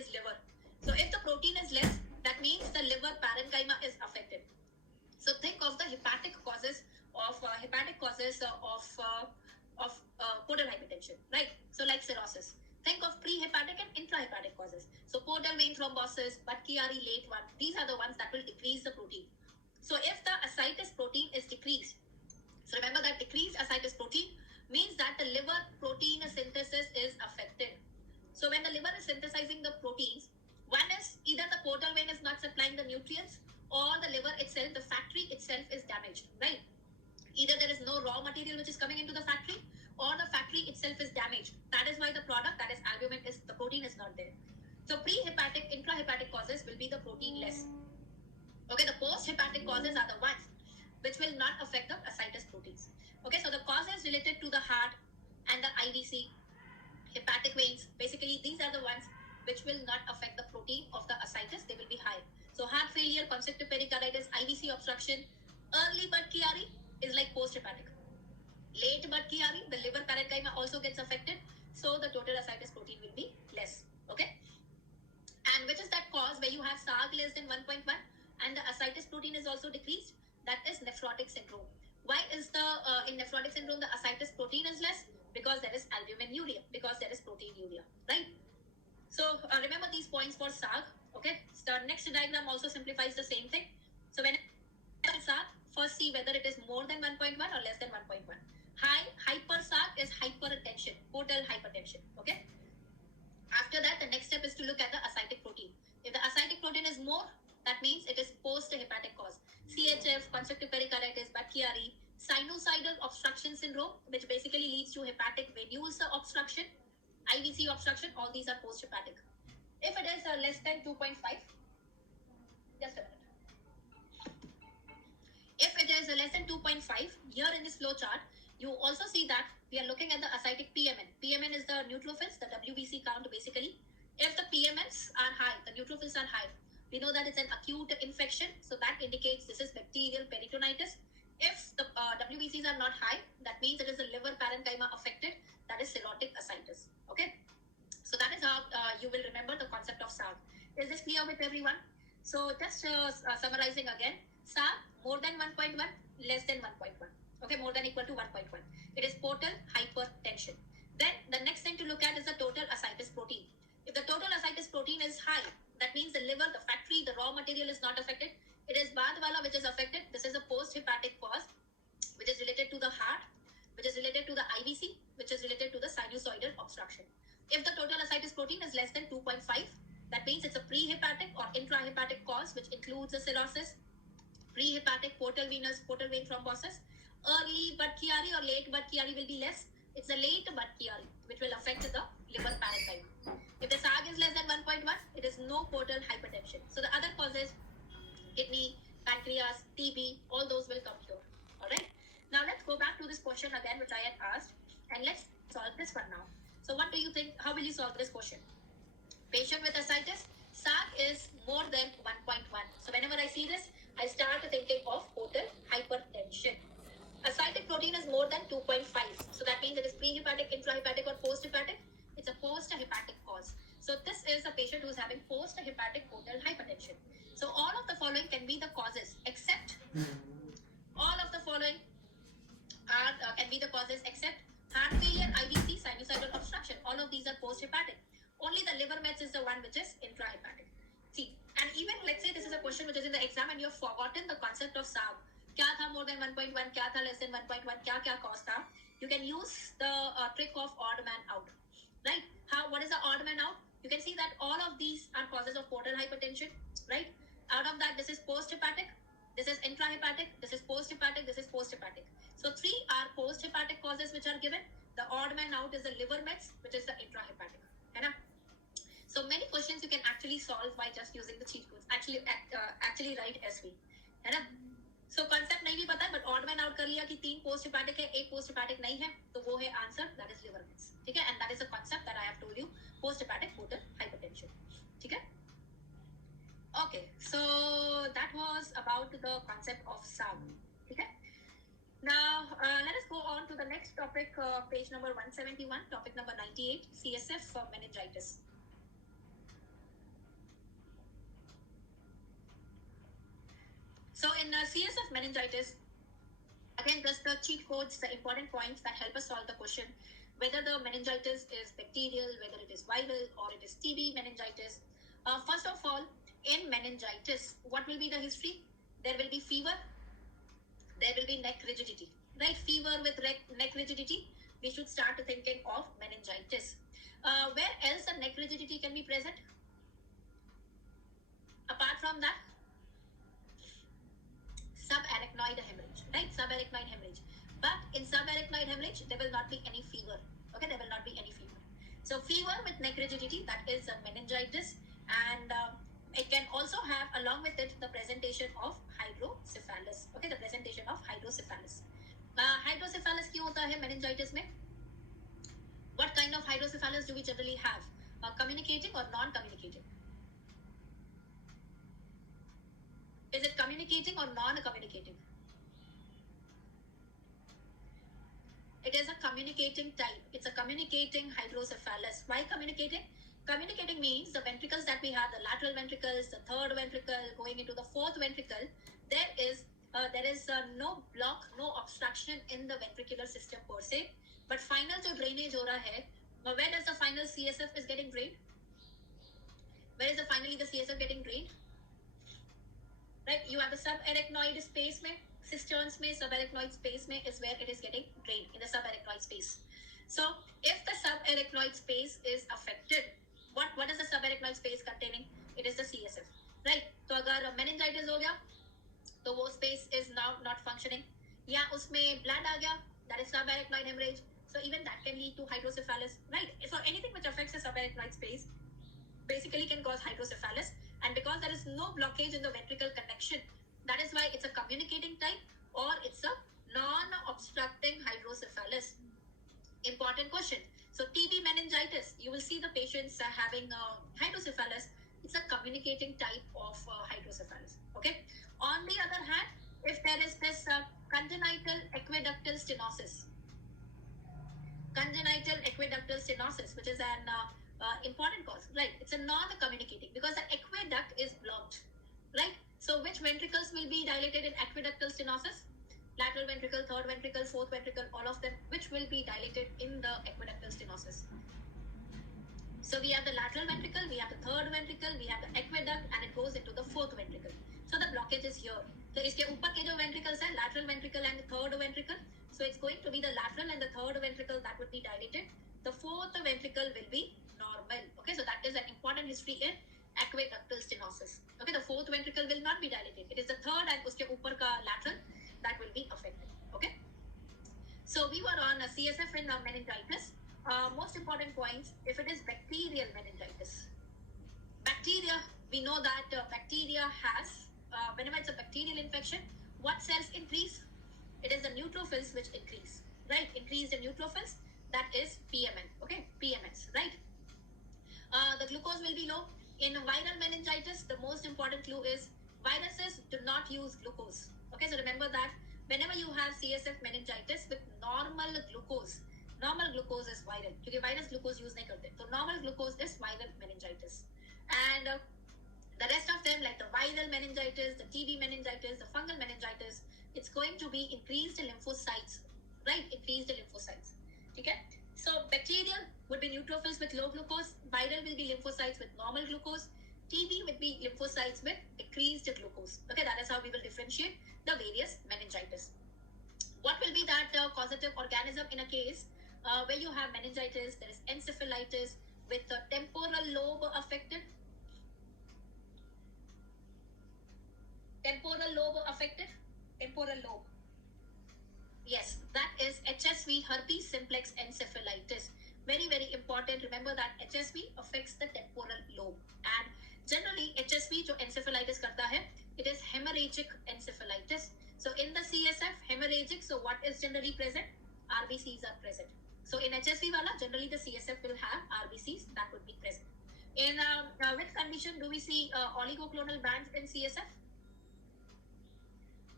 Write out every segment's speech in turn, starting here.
is liver. So if the protein is less, that means the liver parenchyma is affected. So think of the hepatic causes of portal hypertension, right? So like cirrhosis. Think of pre-hepatic and intrahepatic causes. So portal vein thrombosis, Budd-Chiari late one, these are the ones that will decrease the protein. So if the ascites protein is decreased, so remember that decreased ascites protein means that the liver protein synthesis is affected. So when the liver is synthesizing the proteins, one is either the portal vein is not supplying the nutrients, or the liver itself, the factory itself is damaged, right? Either there is no raw material which is coming into the factory, or the factory itself is damaged. That is why the product, that is albumin, the protein is not there. So pre-hepatic, intrahepatic causes will be the protein less. Okay, the post-hepatic causes are the ones which will not affect the ascites proteins. Okay, so the causes related to the heart and the IVC, hepatic veins, basically these are the ones which will not affect the protein of the ascites, they will be high. So heart failure, constrictive pericarditis, IVC obstruction, early Budd-Chiari is like post-hepatic. Late Budd-Chiari, the liver parenchyma also gets affected, so the total ascites protein will be less. Okay, and which is that cause where you have SAAG less than 1.1 and the ascites protein is also decreased? That is nephrotic syndrome. Why is the in nephrotic syndrome the ascites protein is less? Because there is albuminuria, because there is proteinuria, right? So remember these points for SAAG. Okay, so the next diagram also simplifies the same thing. So when SAAG, first see whether it is more than 1.1 or less than 1.1. Hyper SAAG is hypertension, portal hypertension. Okay. After that, the next step is to look at the ascitic protein. If the ascitic protein is more, that means it is post-hepatic cause. CHF, constrictive pericarditis, Budd-Chiari, sinusoidal obstruction syndrome, which basically leads to hepatic venous obstruction, IVC obstruction, all these are post-hepatic. If it is less than 2.5, just a minute. If it is less than 2.5, here in this flow chart, you also see that we are looking at the ascitic PMN. PMN is the neutrophils, the WBC count basically. If the PMNs are high, the neutrophils are high, we know that it's an acute infection, so that indicates this is bacterial peritonitis. If the WBCs are not high, that means it is the liver parenchyma affected, that is cirrhotic ascites. Okay, so that is how you will remember the concept of SAAG. Is this clear with everyone? So just summarizing again, SAAG more than 1.1, less than 1.1. Okay, more than equal to 1.1. It is portal hypertension. Then the next thing to look at is the total ascites protein. If the total ascites protein is high, that means the liver, the factory, the raw material is not affected. It is Badwala which is affected. This is a post-hepatic cause, which is related to the heart, which is related to the IVC, which is related to the sinusoidal obstruction. If the total ascites protein is less than 2.5, that means it's a pre-hepatic or intrahepatic cause, which includes the cirrhosis, pre-hepatic portal vein thrombosis. Early Budd-Chiari or late Budd-Chiari will be less. It's a late Budd-Chiari which will affect the liver parenchyma. If the SAAG is less than 1.1, it is no portal hypertension. So the other causes, kidney, pancreas, TB, all those will come here. Alright. Now let's go back to this question again which I had asked, and let's solve this one now. So what do you think? How will you solve this question? Patient with ascites, SAAG is more than 1.1. So whenever I see this, I start thinking of portal hypertension. Ascitic protein is more than 2.5. So that means it is pre-hepatic, intrahepatic or post-hepatic. It's a post-hepatic cause. So this is a patient who is having post-hepatic portal hypertension. So all of the following can be the causes except can be the causes except heart failure, IVC, sinusoidal obstruction. All of these are post-hepatic. Only the liver mets is the one which is intrahepatic. See, and even let's say this is a question which is in the exam and you have forgotten the concept of SAAG. क्या था more than 1.1, क्या था less than 1.1, क्या cause था? You can use the trick of odd man out, right? What is the odd man out? You can see that all of these are causes of portal hypertension, right? Out of that, this is post-hepatic, this is intrahepatic, this is post-hepatic, this is post-hepatic. So 3 are post-hepatic causes which are given. The odd man out is the liver mets, which is the intrahepatic. है ना? So many questions you can actually solve by just using the cheat codes. Actually write SV, है ना? So concept नहीं भी पता है, but odd man out कर लिया कि 3 post-hepatic है, 1 post-hepatic नहीं है, तो वो है answer, that is liver mets. ठीक है? And that is a concept that I have told you, post-hepatic portal hypertension. ठीक है? Okay, so that was about the concept of SAAG. ठीक है? Now let us go on to the next topic, page number 171, topic number 98, CSF meningitis. So in CSF meningitis, again, just the cheat codes, the important points that help us solve the question, whether the meningitis is bacterial, whether it is viral, or it is TB meningitis. First of all, in meningitis, what will be the history? There will be fever, there will be neck rigidity, right? Fever with neck rigidity, we should start thinking of meningitis. Where else a neck rigidity can be present? Apart from that, subarachnoid hemorrhage, right? Subarachnoid hemorrhage. But in subarachnoid hemorrhage, there will not be any fever. Okay, there will not be any fever. So fever with neck rigidity, that is a meningitis, and it can also have along with it the presentation of hydrocephalus. Okay, the presentation of hydrocephalus. Hydrocephalus क्यों होता है meningitis में? What kind of hydrocephalus do we generally have? Communicating or non-communicating? Is it communicating or non-communicating? It is a communicating type. It's a communicating hydrocephalus. Why communicating? Communicating means the ventricles that we have, the lateral ventricles, the third ventricle, going into the fourth ventricle, there is no block, no obstruction in the ventricular system per se. But final जो drainage हो रहा है, where does the final CSF is getting drained? Where is finally the CSF getting drained? Right, you have the subarachnoid space में, cisterns में, subarachnoid space में is where it is getting drained, in the subarachnoid space. So if the subarachnoid space is affected, what is the subarachnoid space containing? It is the CSF, right? तो अगर meningitis हो गया, तो वो space is now not functioning, या उसमें blood आ गया, that is subarachnoid hemorrhage. So even that can lead to hydrocephalus, right? So anything which affects the subarachnoid space basically can cause hydrocephalus, and because there is no blockage in the ventricle connection, that is why it's a communicating type or it's a non-obstructing hydrocephalus. Important question. So TB meningitis, you will see the patients having hydrocephalus. It's a communicating type of hydrocephalus. Okay. On the other hand, if there is this congenital aqueductal stenosis, which is an important cause, right? It's a non-communicating because the aqueduct is blocked, right? So which ventricles will be dilated in aqueductal stenosis? Lateral ventricle, third ventricle, fourth ventricle, all of them, which will be dilated in the aqueductal stenosis. So we have the lateral ventricle, we have the third ventricle, we have the aqueduct, and it goes into the fourth ventricle. So the blockage is here. So इसके ऊपर के जो ventricles हैं, lateral ventricle and the third ventricle, so it's going to be the lateral and the third ventricle that would be dilated. The fourth ventricle will be normal. Okay, so that is an important history in aqueductal stenosis. Okay, the fourth ventricle will not be dilated. It is the third and उसके ऊपर का lateral that will be affected. Okay, so we were on a CSF in meningitis. Most important points, if it is bacterial meningitis. Bacteria, we know that bacteria has, whenever it's a bacterial infection, what cells increase? It is the neutrophils which increase, right? Increase the neutrophils, that is PMN, okay? PMNs, right? The glucose will be low. In viral meningitis, the most important clue is viruses do not use glucose. Okay, so remember that whenever you have CSF meningitis with normal glucose is viral. क्योंकि virus glucose use नहीं करते. So normal glucose is viral meningitis. And the rest of them, like the viral meningitis, the TB meningitis, the fungal meningitis, it's going to be increased lymphocytes, right? Increased lymphocytes. Okay? So bacterial would be neutrophils with low glucose. Viral will be lymphocytes with normal glucose. TB would be lymphocytes with decreased glucose. Okay, that is how we will differentiate the various meningitis. What will be that causative organism in a case where you have meningitis? There is encephalitis with the temporal lobe affected. Temporal lobe. Yes, that is HSV, herpes simplex encephalitis. Very, very important. Remember that HSV affects the temporal lobe. And generally, HSV जो encephalitis करता है, it is hemorrhagic encephalitis. So in the CSF, hemorrhagic, so what is generally present? RBCs are present. So in HSV wala, generally the CSF will have RBCs that would be present. In which condition do we see oligoclonal bands in CSF?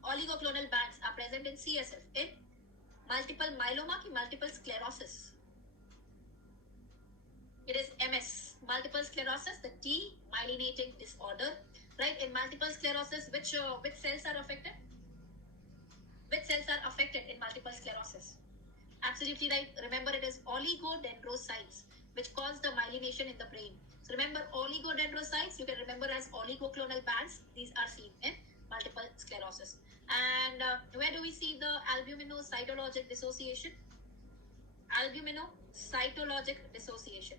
Oligoclonal bands are present in CSF in multiple myeloma ki multiple sclerosis. It is MS, multiple sclerosis, the demyelinating disorder. right? In multiple sclerosis, which cells are affected? Which cells are affected in multiple sclerosis? Absolutely right. Remember, it is oligodendrocytes which cause the myelination in the brain. So remember, oligodendrocytes, you can remember as oligoclonal bands. These are seen in multiple sclerosis. And where do we see the albuminocytologic dissociation? Albuminocytologic dissociation.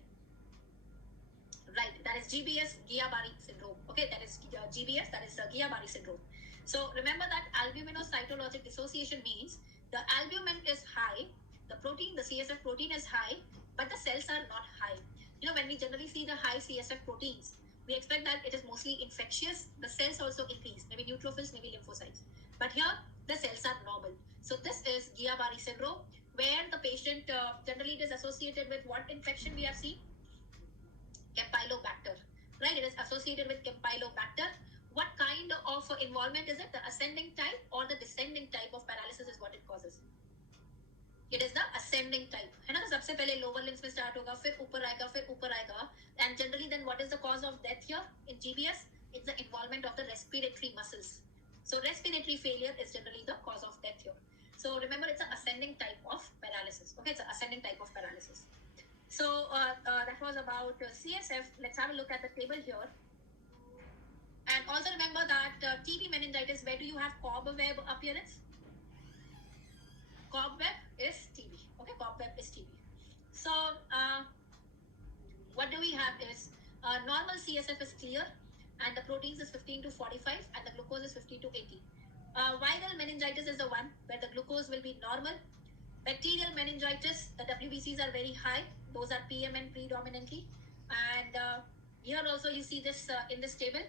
Right, that is GBS, Guillain-Barré syndrome. Okay, that is GBS, that is Guillain-Barré syndrome. So remember that albuminocytologic dissociation means the albumin is high, the protein, the CSF protein is high, but the cells are not high. You know, when we generally see the high CSF proteins, we expect that it is mostly infectious. The cells also increase, maybe neutrophils, maybe lymphocytes. But here, the cells are normal. So this is Guillain-Barré syndrome, where the patient generally it is associated with what infection we have seen? Campylobacter, right? It is associated with Campylobacter. What kind of involvement is it? The ascending type or the descending type of paralysis is what it causes. It is the ascending type, है ना? तो सबसे पहले lower limbs में start होगा, फिर ऊपर आएगा, and generally then what is the cause of death here in GBS? It's the involvement of the respiratory muscles. So respiratory failure is generally the cause of death here. So remember, it's an ascending type of paralysis. Okay, it's an ascending type of paralysis. So that was about CSF. Let's have a look at the table here. And also remember that TB meningitis, where do you have cobweb appearance? Cobweb is TB. Okay, cobweb is TB. So what do we have is normal CSF is clear, and the proteins is 15 to 45, and the glucose is 50 to 80. Viral meningitis is the one where the glucose will be normal. Bacterial meningitis, the WBCs are very high. Those are PMN predominantly. And here also you see this in this table.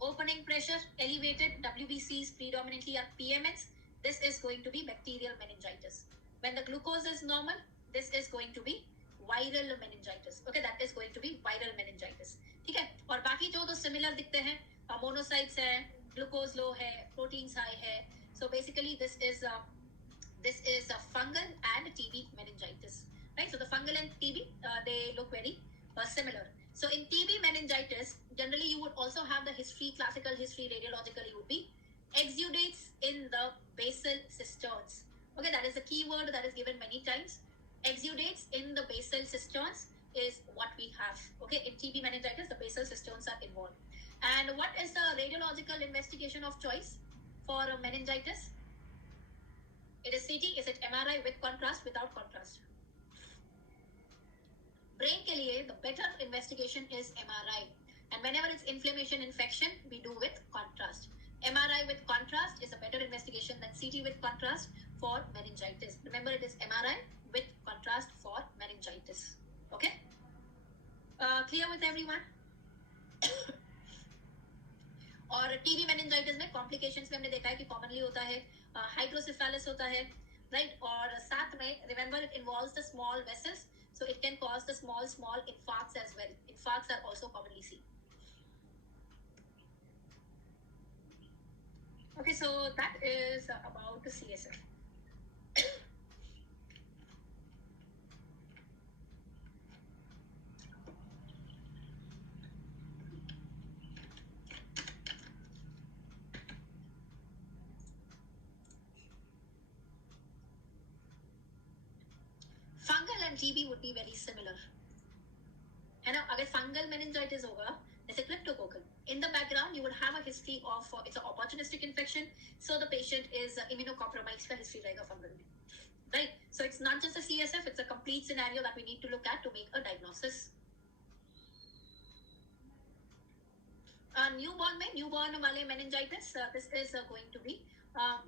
Opening pressure elevated, WBCs predominantly are PMNs. This is going to be bacterial meningitis. When the glucose is normal, this is going to be viral meningitis. Okay, that is going to be viral meningitis. ठीक है? और बाकी जो तो similar दिखते हैं, monocytes है, glucose low है, proteins high है. So basically this is a fungal and TB meningitis, right? So the fungal and TB, they look very similar. So in TB meningitis, generally you would also have the history, classical history, radiologically would be exudates in the basal cisterns. Okay, that is a keyword that is given many times. Exudates in the basal cisterns is what we have. Okay, in TB meningitis, the basal cisterns are involved. And what is the radiological investigation of choice for meningitis? It is CT. Is it MRI with contrast, without contrast? Brain के लिए the better investigation is MRI. And whenever it's inflammation, infection, we do with contrast. MRI with contrast is a better investigation than CT with contrast for meningitis. Remember, it is MRI with contrast for meningitis. Okay? Clear with everyone? और TB meningitis में complications में हमने देखा है कि commonly होता है hydrocephalus होता है, right? और साथ में remember it involves the small vessels, so it can cause the small infarcts as well. Infarcts are also commonly seen. Okay, so that is about the CSF. Fungal and TB would be very similar. है ना? अगर fungal meningitis होगा, जैसे cryptococcal, in the background you would have a history of it's an opportunistic infection, so the patient is immunocompromised का history रहेगा fungal में, right? So it's not just a CSF, it's a complete scenario that we need to look at to make a diagnosis. Newborn वाले meningitis, this is going to be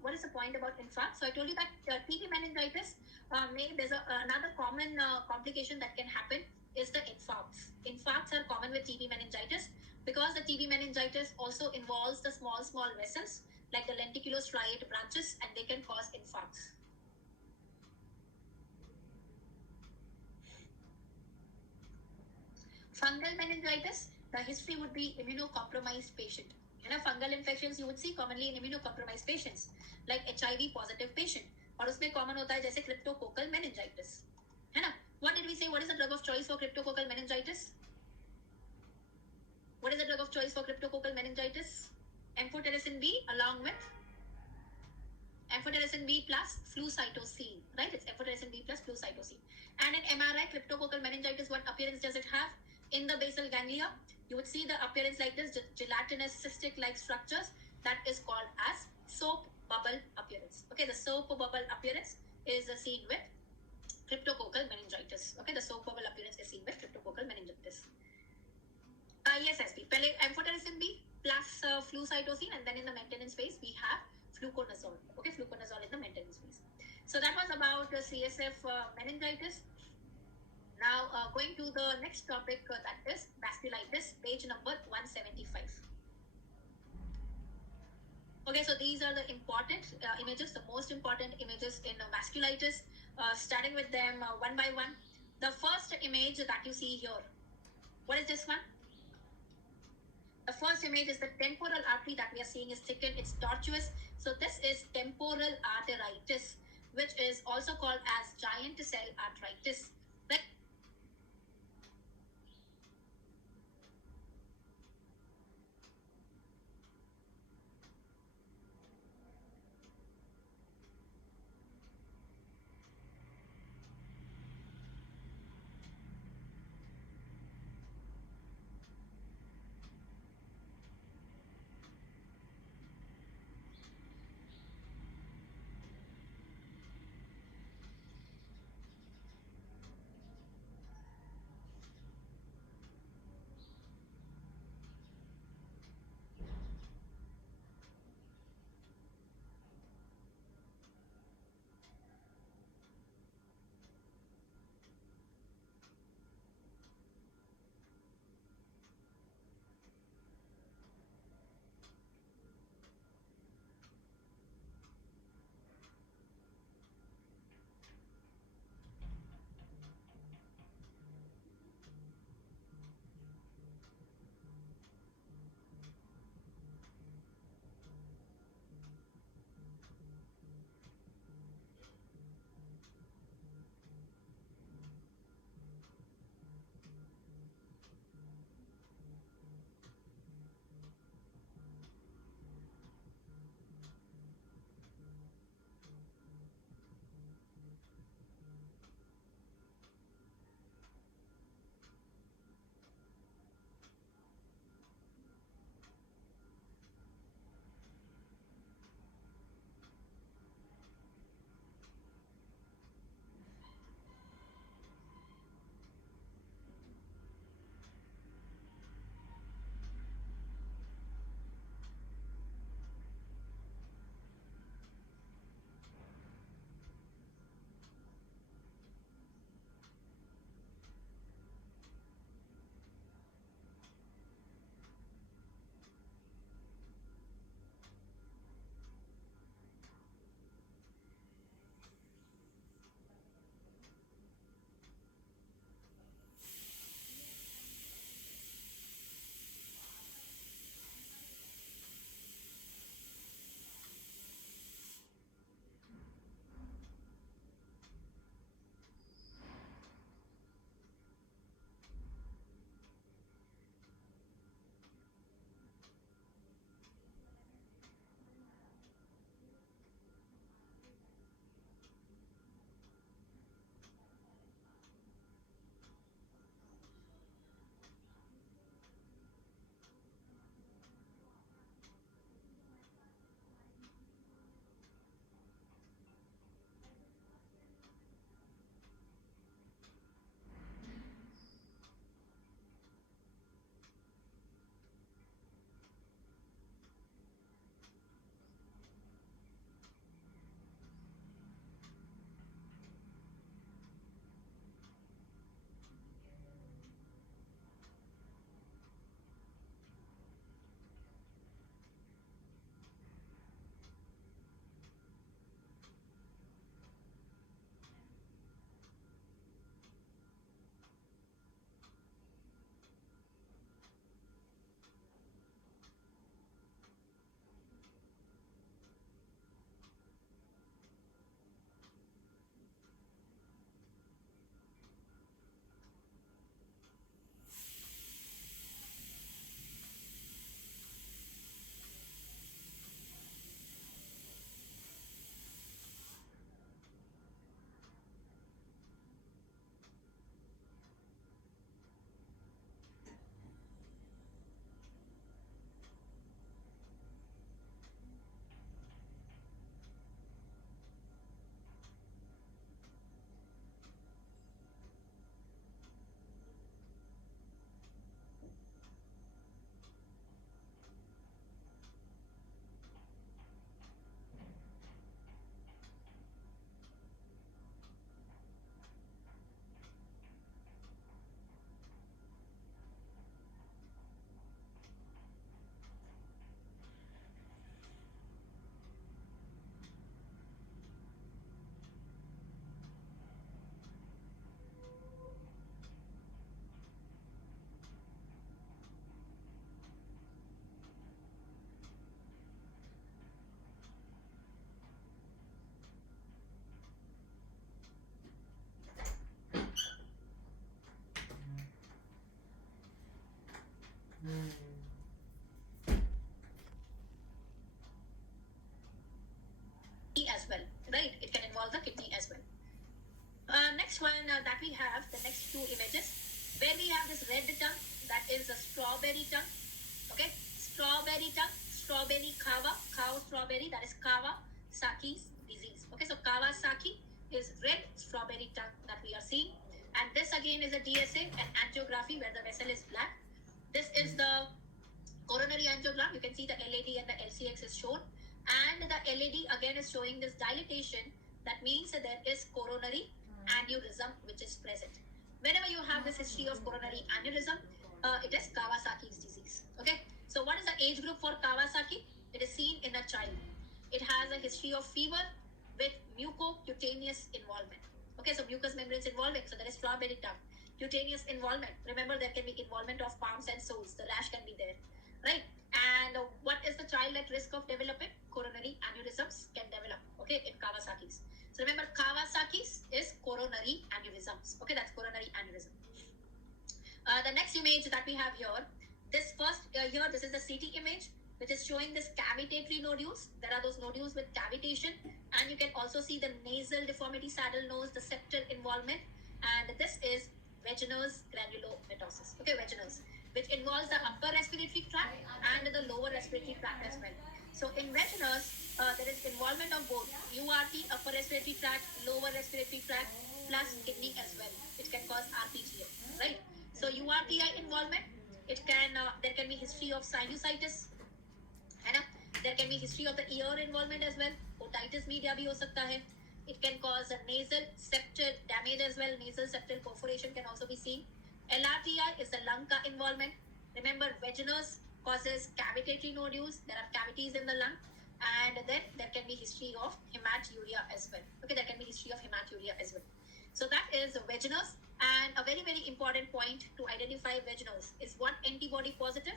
what is the point about infarct? So I told you that TB meningitis, there's another common complication that can happen is the infarcts. Infarcts are common with TB meningitis because the TB meningitis also involves the small vessels like the lenticulostriate branches, and they can cause infarcts. Fungal meningitis, the history would be immunocompromised patient. In a fungal infections, you would see commonly in immunocompromised patients, like HIV positive patient. और उसमें common होता है जैसे cryptococcal meningitis, है ना? What did we say? What is the drug of choice for cryptococcal meningitis? What is the drug of choice for cryptococcal meningitis? Amphotericin B along with amphotericin B plus flucytosine, right? It's amphotericin B plus flucytosine. And in MRI, cryptococcal meningitis, what appearance does it have? In the basal ganglia, you would see the appearance like this, gelatinous cystic-like structures. That is called as soap bubble appearance. Okay, the soap bubble appearance is seen with cryptococcal meningitis. Okay, the soap bubble appearance is seen with cryptococcal meningitis. Yes, SB. Amphotericin B plus flucytosine, and then in the maintenance phase, we have fluconazole. Okay, fluconazole in the maintenance phase. So that was about CSF meningitis. Now, going to the next topic, that is vasculitis, page number 175. Okay, so these are the important images, the most important images in vasculitis. Starting with them one by one. The first image that you see here, what is this one? The first image is the temporal artery that we are seeing is thickened, it's tortuous. So this is temporal arteritis, which is also called as giant cell arteritis. right? It can involve the kidney as well. Next one that we have, the next two images, where we have this red tongue, that is a strawberry tongue. Okay, strawberry tongue, strawberry cow strawberry, that is Kawasaki's disease. Okay, so Kawasaki is red strawberry tongue that we are seeing. And this again is a DSA, an angiography where the vessel is black. This is the coronary angiogram. You can see the LAD and the LCX is shown. And the LAD again is showing this dilatation. That means that there is coronary aneurysm which is present. Whenever you have this history of coronary aneurysm, it is Kawasaki's disease. Okay, so what is the age group for Kawasaki? It is seen in a child. It has a history of fever with mucocutaneous involvement. Okay, so mucous membranes involving, so there is strawberry tongue. Cutaneous involvement, remember there can be involvement of palms and soles, the rash can be there, right? And what is the child at risk of developing? Coronary aneurysms can develop, okay, in Kawasaki's. So remember, Kawasaki's is coronary aneurysms. Okay, that's coronary aneurysm. The next image that we have here, this first here, this is the CT image, which is showing this cavitatory nodules. There are those nodules with cavitation, and you can also see the nasal deformity, saddle nose, the septal involvement, and this is vaginous granulomatosis. Okay, vaginous, which involves the upper respiratory tract and the lower respiratory tract as well. So in vaginous, there is involvement of both URT, upper respiratory tract, lower respiratory tract, plus kidney as well, which can cause RPGA, right? So URTI involvement, it can there can be history of sinusitis, है ना? There can be history of the ear involvement as well. Otitis media भी हो सकता है. It can cause a nasal septal damage as well. Nasal septal perforation can also be seen. LRTI is the lung involvement. Remember, vaginous causes cavitatory nodules. There are cavities in the lung. And then there can be history of hematuria as well. Okay, there can be history of hematuria as well. So that is vaginous. And a very, very important point to identify vaginous is what antibody positive?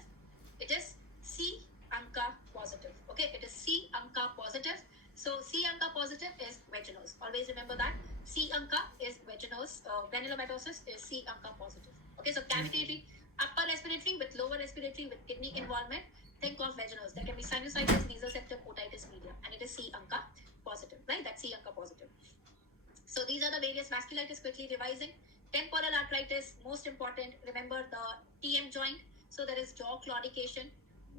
It is C ANCA positive. Okay, it is C ANCA positive. So C ANCA positive is vaginous. Always remember that. C ANCA is vaginous. Granulomatosis is C ANCA positive. Okay, so cavitatory, upper respiratory with lower respiratory with kidney involvement. Think of vaginous. There can be sinusitis, nasal septum, otitis media, and it is C ANCA positive, right? That's C ANCA positive. So these are the various vasculitis. Quickly revising. Temporal arteritis, most important. Remember the TM joint. So there is jaw claudication.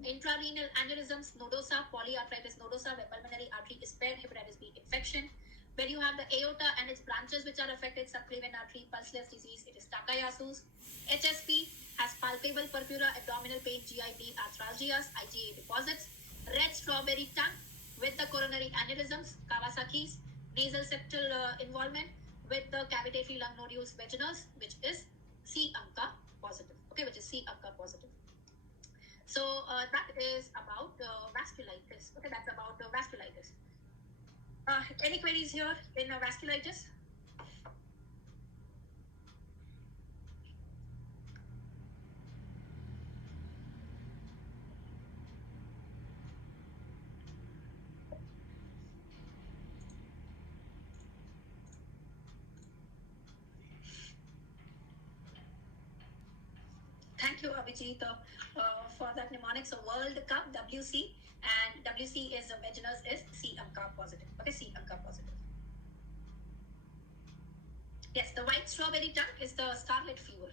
Intrarenal aneurysms, nodosa, polyarteritis nodosa, where pulmonary artery is spared, hepatitis B infection. Where you have the aorta and its branches which are affected, subclavian artery, pulseless disease, it is Takayasu's. HSP has palpable purpura, abdominal pain, GI bleed, arthralgias, IgA deposits. Red strawberry tongue with the coronary aneurysms, Kawasaki's. Nasal septal involvement with the cavitatory lung nodules, vaginous, which is C ANCA positive. Okay, which is C ANCA positive. So that is about vasculitis. Okay, that's about vasculitis. Any queries here in vasculitis? Thank you, Abhijit, for that mnemonic. So World Cup, WC, and WC is vaginous is C ANCA positive. Okay, C ANCA positive. Yes, the white strawberry tongue is the scarlet fever.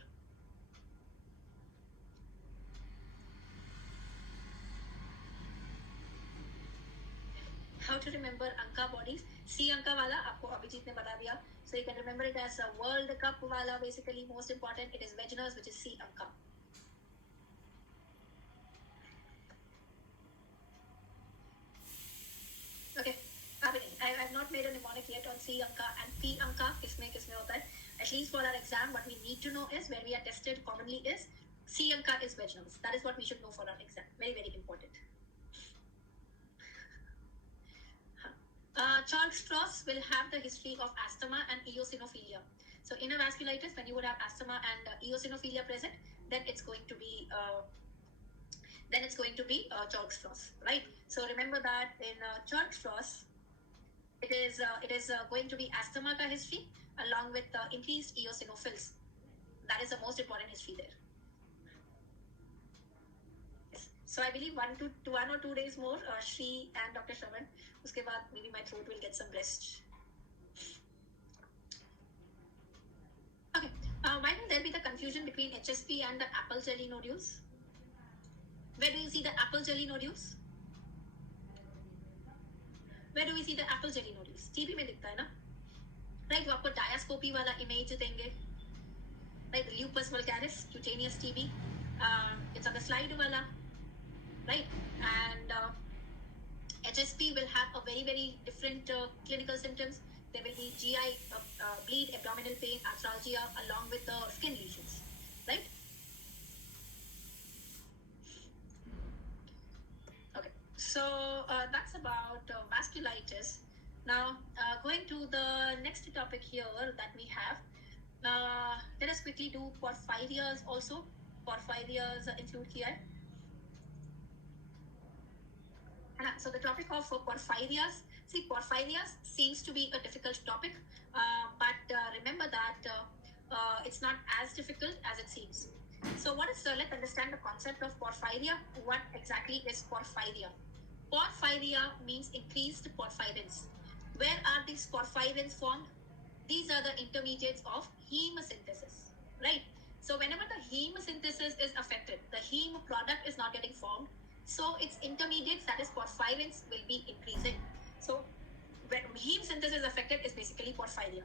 How to remember ANCA bodies? C ANCA wala आपको अभिजीत ने बता दिया. So you can remember it as a World Cup wala. Basically, most important, it is vaginous, which is C ANCA. Okay, I have not made a mnemonic yet on C ANCA and P ANCA. किसमें होता है? At least for our exam, what we need to know is, where we are tested commonly is C ANCA is vaginous. That is what we should know for our exam. Very, very important. Charles-Stross will have the history of asthma and eosinophilia. So in a vasculitis, when you would have asthma and eosinophilia present, then it's going to be Charles-Stross, right? So remember that in Charles-Stross, it is going to be asthma ka history along with increased eosinophils. That is the most important history there. Yes. So I believe 1 or 2 days more, Shri and Dr. Shravan. Uske baad maybe my throat will get some rest. Okay. Why will there be the confusion between HSP and the apple jelly nodules? Where do you see the apple jelly nodules? Where do we see the apple jelly nodules? TB में दिखता है ना? Right, वो आपको diascopy वाला image देंगे. Right, the lupus vulgaris, cutaneous TB. It's on the slide wala. Right, and HSP will have a very, very different clinical symptoms. There will be GI bleed, abdominal pain, arthralgia, along with the skin lesions. Right? Okay, so that's about vasculitis. Now, going to the next topic here that we have. Let us quickly do porphyrias also. Porphyrias include here. So the topic of porphyrias. See, porphyrias seems to be a difficult topic, but remember that it's not as difficult as it seems. So what is, let's understand the concept of porphyria. What exactly is porphyria? Porphyria means increased porphyrins. Where are these porphyrins formed? These are the intermediates of heme synthesis, right? So whenever the heme synthesis is affected, the heme product is not getting formed. So its intermediates, that is porphyrins, will be increasing. So when heme synthesis is affected is basically porphyria.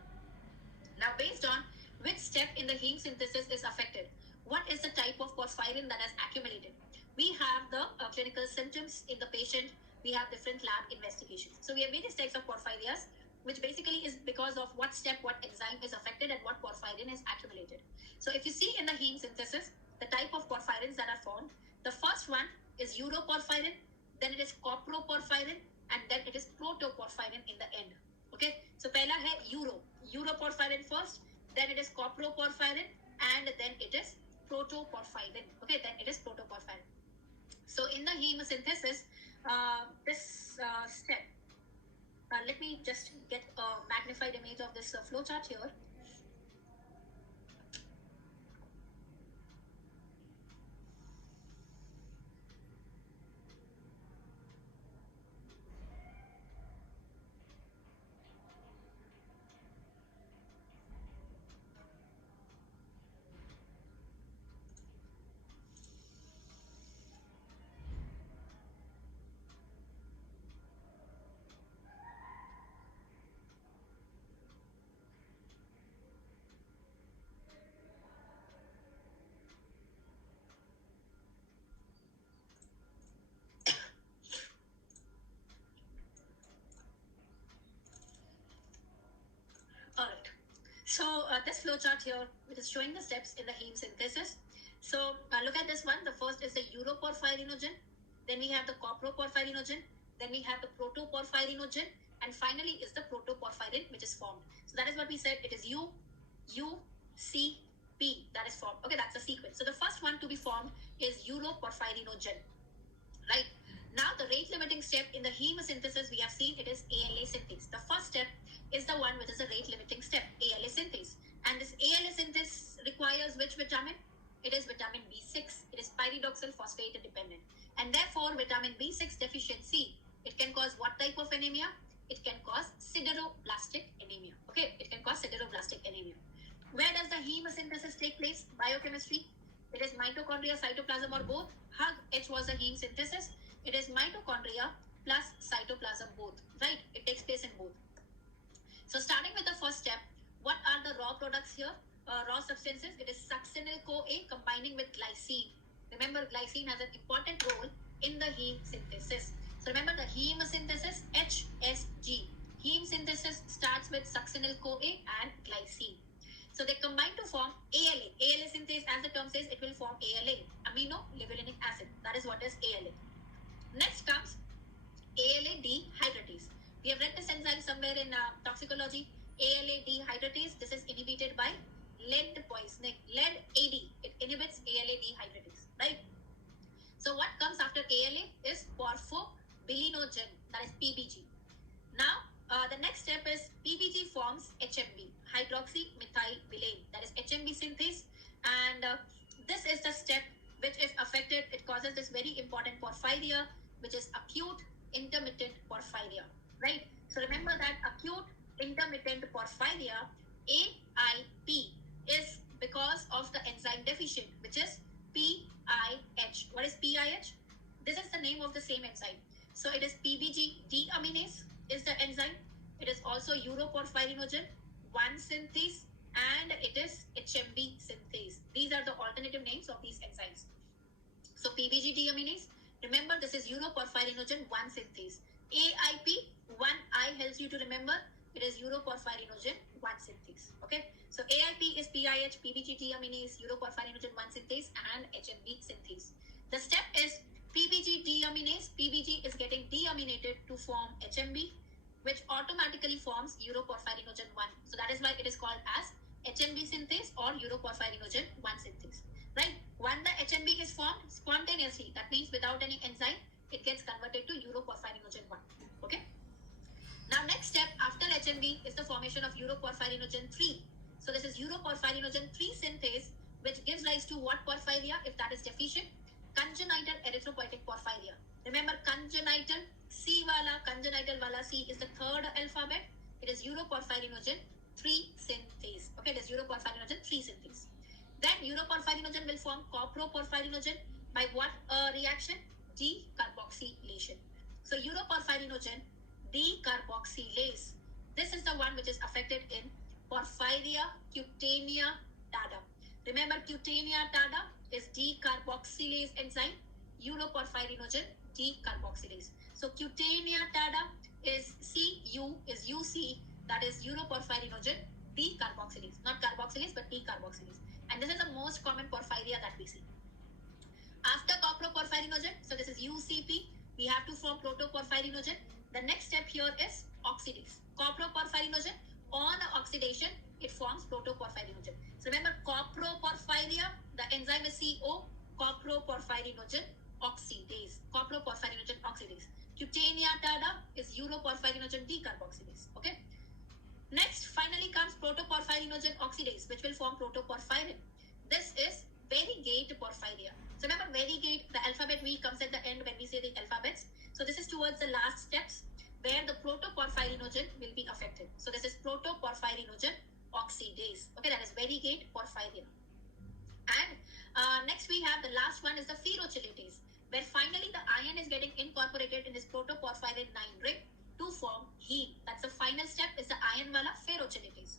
Now based on which step in the heme synthesis is affected, what is the type of porphyrin that has accumulated? We have the clinical symptoms in the patient. We have different lab investigations. So we have various types of porphyrias, which basically is because of what step, what enzyme is affected and what porphyrin is accumulated. So if you see in the heme synthesis, the type of porphyrins that are formed, the first one is uroporphyrin, then it is coproporphyrin, and then it is protoporphyrin in the end. Okay, so pehla hai uroporphyrin first, then it is coproporphyrin, and then it is protoporphyrin. Okay, then it is protoporphyrin. So in the heme synthesis, this step, let me just get a magnified image of this flowchart here. Alright, so this flowchart here, it is showing the steps in the heme synthesis. So look at this one. The first is the uroporphyrinogen, then we have the coproporphyrinogen, then we have the protoporphyrinogen, and finally is the protoporphyrin which is formed. So that is what we said. It is U, C, P that is formed. Okay, that's the sequence. So the first one to be formed is uroporphyrinogen, right? Now the rate limiting step in the heme synthesis we have seen, it is ALA synthase. The first step is the one which is a rate limiting step, ALA synthase. And this ALA synthase requires which vitamin? It is vitamin B6. It is pyridoxal phosphate dependent. And therefore vitamin B6 deficiency, it can cause what type of anemia? It can cause sideroblastic anemia. Okay, it can cause sideroblastic anemia. Where does the heme synthesis take place? Biochemistry. It is mitochondria, cytoplasm, or both. Hug H was a heme synthesis. It is mitochondria plus cytoplasm both, right? It takes place in both. So starting with the first step, what are the raw products here? Raw substances, it is succinyl-CoA combining with glycine. Remember, glycine has an important role in the heme synthesis. So remember the heme synthesis, HSG. Heme synthesis starts with succinyl-CoA and glycine. So they combine to form ALA. ALA synthase, as the term says, it will form ALA, amino levulinic acid. That is what is ALA. Next comes ALA dehydratase. We have read this enzyme somewhere in toxicology. ALA dehydratase, this is inhibited by lead poisoning. Lead AD, it inhibits ALA dehydratase, right? So what comes after ALA is porphobilinogen, that is PBG. Now, the next step is PBG forms HMB, hydroxymethylbilane, that is HMB synthase. And this is the step which is affected. It causes this very important porphyria, which is acute intermittent porphyria, right? So remember that acute intermittent porphyria, AIP, is because of the enzyme deficient, which is PIH. What is PIH? This is the name of the same enzyme. So it is PBG deaminase is the enzyme. It is also uroporphyrinogen 1 synthase, and it is HMB synthase. These are the alternative names of these enzymes. So PBG deaminase, remember this is uroporphyrinogen 1 synthase. AIP, 1I helps you to remember, it is uroporphyrinogen 1 synthase. Okay, so AIP is PIH, PBG deaminase, uroporphyrinogen 1 synthase, and HMB synthase. The step is PBG deaminase. PBG is getting deaminated to form HMB, which automatically forms uroporphyrinogen 1. So that is why it is called as HMB synthase or uroporphyrinogen 1 synthase. Right? When the HMB is formed spontaneously, that means without any enzyme, it gets converted to uroporphyrinogen 1. Okay? Now, next step after HMB is the formation of uroporphyrinogen 3. So this is uroporphyrinogen 3 synthase, which gives rise to what porphyria if that is deficient? Congenital erythropoietic porphyria. Remember, congenital C wala, congenital wala C is the third alphabet. It is uroporphyrinogen 3 synthase. Okay, it is uroporphyrinogen 3 synthase. Then uroporphyrinogen will form coproporphyrinogen by what reaction? Decarboxylation. So uroporphyrinogen decarboxylase. This is the one which is affected in porphyria cutanea dada. Remember, cutanea dada is decarboxylase enzyme, uroporphyrinogen decarboxylase. So cutanea dada is CU is UC, that is uroporphyrinogen decarboxylase, not carboxylase but decarboxylase. And this is the most common porphyria that we see. After coproporphyrinogen, so this is UCP, we have to form protoporphyrinogen. The next step here is oxidase. Coproporphyrinogen, on oxidation, it forms protoporphyrinogen. So remember, coproporphyria, the enzyme is CO, coproporphyrinogen oxidase. Coproporphyrinogen oxidase. Cutanea dada is uroporphyrinogen decarboxylase. Okay. Next, finally comes protoporphyrinogen oxidase, which will form protoporphyrin. This is variegate porphyria. So remember, variegate, the alphabet V comes at the end when we say the alphabets. So this is towards the last steps where the protoporphyrinogen will be affected. So this is protoporphyrinogen oxidase. Okay, that is variegate porphyria. And next we have the last one is the ferrochelatase, where finally the iron is getting incorporated in this protoporphyrin 9 ring to form heme. That's the final step, is the iron wala ferrochelatase.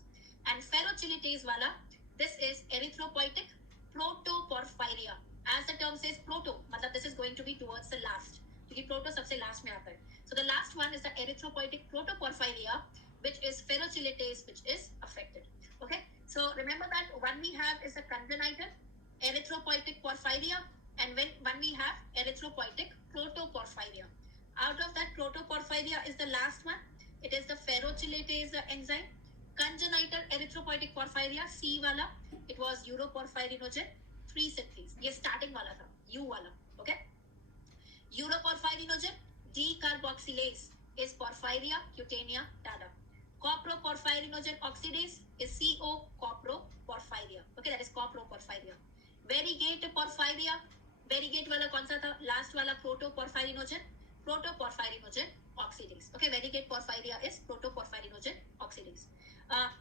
And ferrochelatase wala, this is erythropoietic protoporphyria. As the term says proto, matlab this is going to be towards the last. क्योंकि proto सबसे last में आता है. So the last one is the erythropoietic protoporphyria, which is ferrochelatase, which is affected. Okay, so remember that one we have is a congenital erythropoietic porphyria, and when we have erythropoietic protoporphyria. Out of that, protoporphyria is the last one. It is the ferrochelatase enzyme. Congenital erythropoietic porphyria, C wala, it was uroporphyrinogen 3 synthase. ये starting वाला था, U वाला. Okay. Uroporphyrinogen decarboxylase is porphyria cutanea dada. Coproporphyrinogen oxidase is CO coproporphyria. Okay, that is coproporphyria. Variegate porphyria, variegate वाला कौन सा था? Last वाला protoporphyrinogen oxidase. Okay, variegate porphyria is protoporphyrinogen oxidase.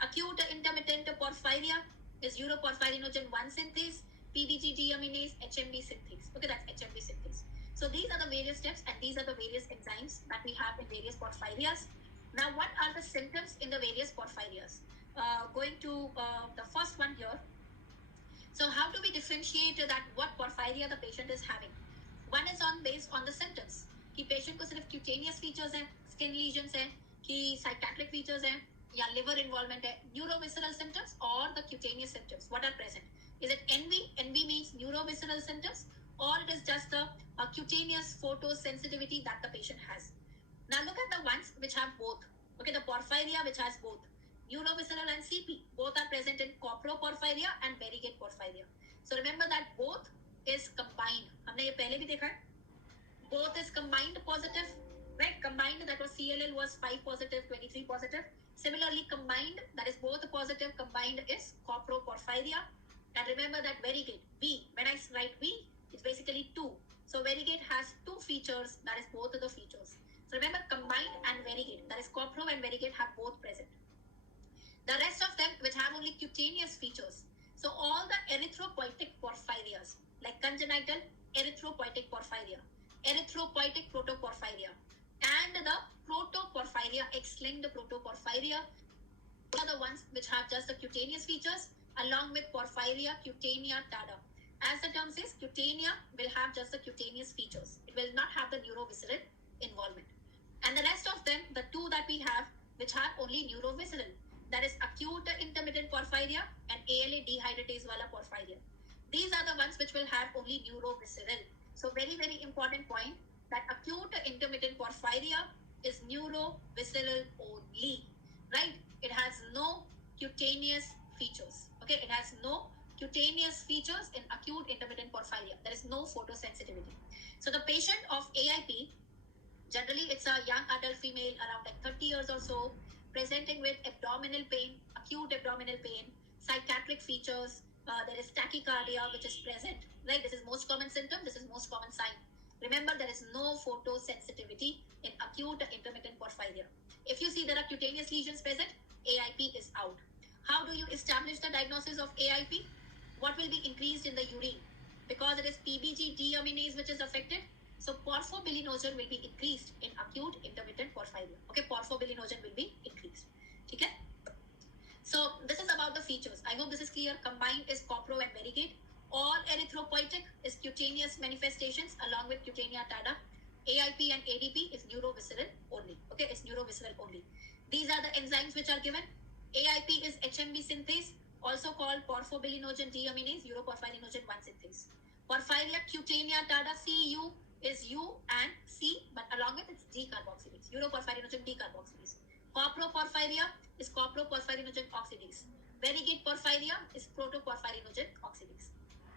Acute intermittent porphyria is uroporphyrinogen 1 synthase, PBG deaminase, HMB synthase. Okay, that's HMB synthase. So these are the various steps and these are the various enzymes that we have in various porphyrias. Now, what are the symptoms in the various porphyrias? Going to the first one here. So how do we differentiate that what porphyria the patient is having? One is based on the symptoms. कि patient को सिर्फ cutaneous features हैं, skin lesions हैं, कि psychiatric features हैं, या liver involvement है, neurovisceral symptoms or the cutaneous symptoms. What are present? Is it NV? NV means neurovisceral symptoms, or it is just the cutaneous photosensitivity that the patient has. Now look at the ones which have both. Okay, the porphyria which has both. Neurovisceral and CP, both are present in coproporphyria and variegate porphyria. So remember that both is combined. हमने ये पहले भी देखा है. Both is combined positive, right? Combined, that was CLL was 5 positive, 23 positive. Similarly, combined, that is both positive, combined is coproporphyria. And remember that variegate, V, when I write V, it's basically 2. So variegate has two features, that is both of the features. So remember, combined and variegate, that is copro and variegate, have both present. The rest of them which have only cutaneous features. So all the erythropoietic porphyrias, like congenital erythropoietic porphyria, erythropoietic protoporphyria, and the protoporphyria, X-linked protoporphyria, are the ones which have just the cutaneous features, along with porphyria cutanea tada. As the term says, cutanea will have just the cutaneous features. It will not have the neurovisceral involvement. And the rest of them, the two that we have, which have only neurovisceral, that is acute intermittent porphyria and ALA dehydratase wala porphyria. These are the ones which will have only neurovisceral. So very, very important point, that acute intermittent porphyria is neurovisceral only, right? It has no cutaneous features. Okay, it has no cutaneous features in acute intermittent porphyria. There is no photosensitivity. So the patient of AIP, generally it's a young adult female around like 30 years or so, presenting with abdominal pain, acute abdominal pain, psychiatric features. There is tachycardia which is present, right? This is most common symptom, this is most common sign. Remember, there is no photosensitivity in acute intermittent porphyria. If you see there are cutaneous lesions present, AIP is out. How do you establish the diagnosis of AIP? What will be increased in the urine? Because it is PBG deaminase which is affected, so porphobilinogen will be increased in acute intermittent porphyria. Okay, porphobilinogen will be increased. Okay. So this is about the features. I hope this is clear. Combined is copro and variegate. All erythropoietic is cutaneous manifestations along with cutanea tada. AIP and ADP is neurovisceral only. Okay, it's neurovisceral only. These are the enzymes which are given. AIP is HMB synthase, also called porphobilinogen deaminase, uroporphyrinogen 1 synthase. Porphyria cutanea tada, CU is U and C, but along with its D carboxylase, uroporphyrinogen D carboxylase. Coproporphyria is coproporphyrinogen oxidase. Variegate porphyria is protoporphyrinogen oxidase.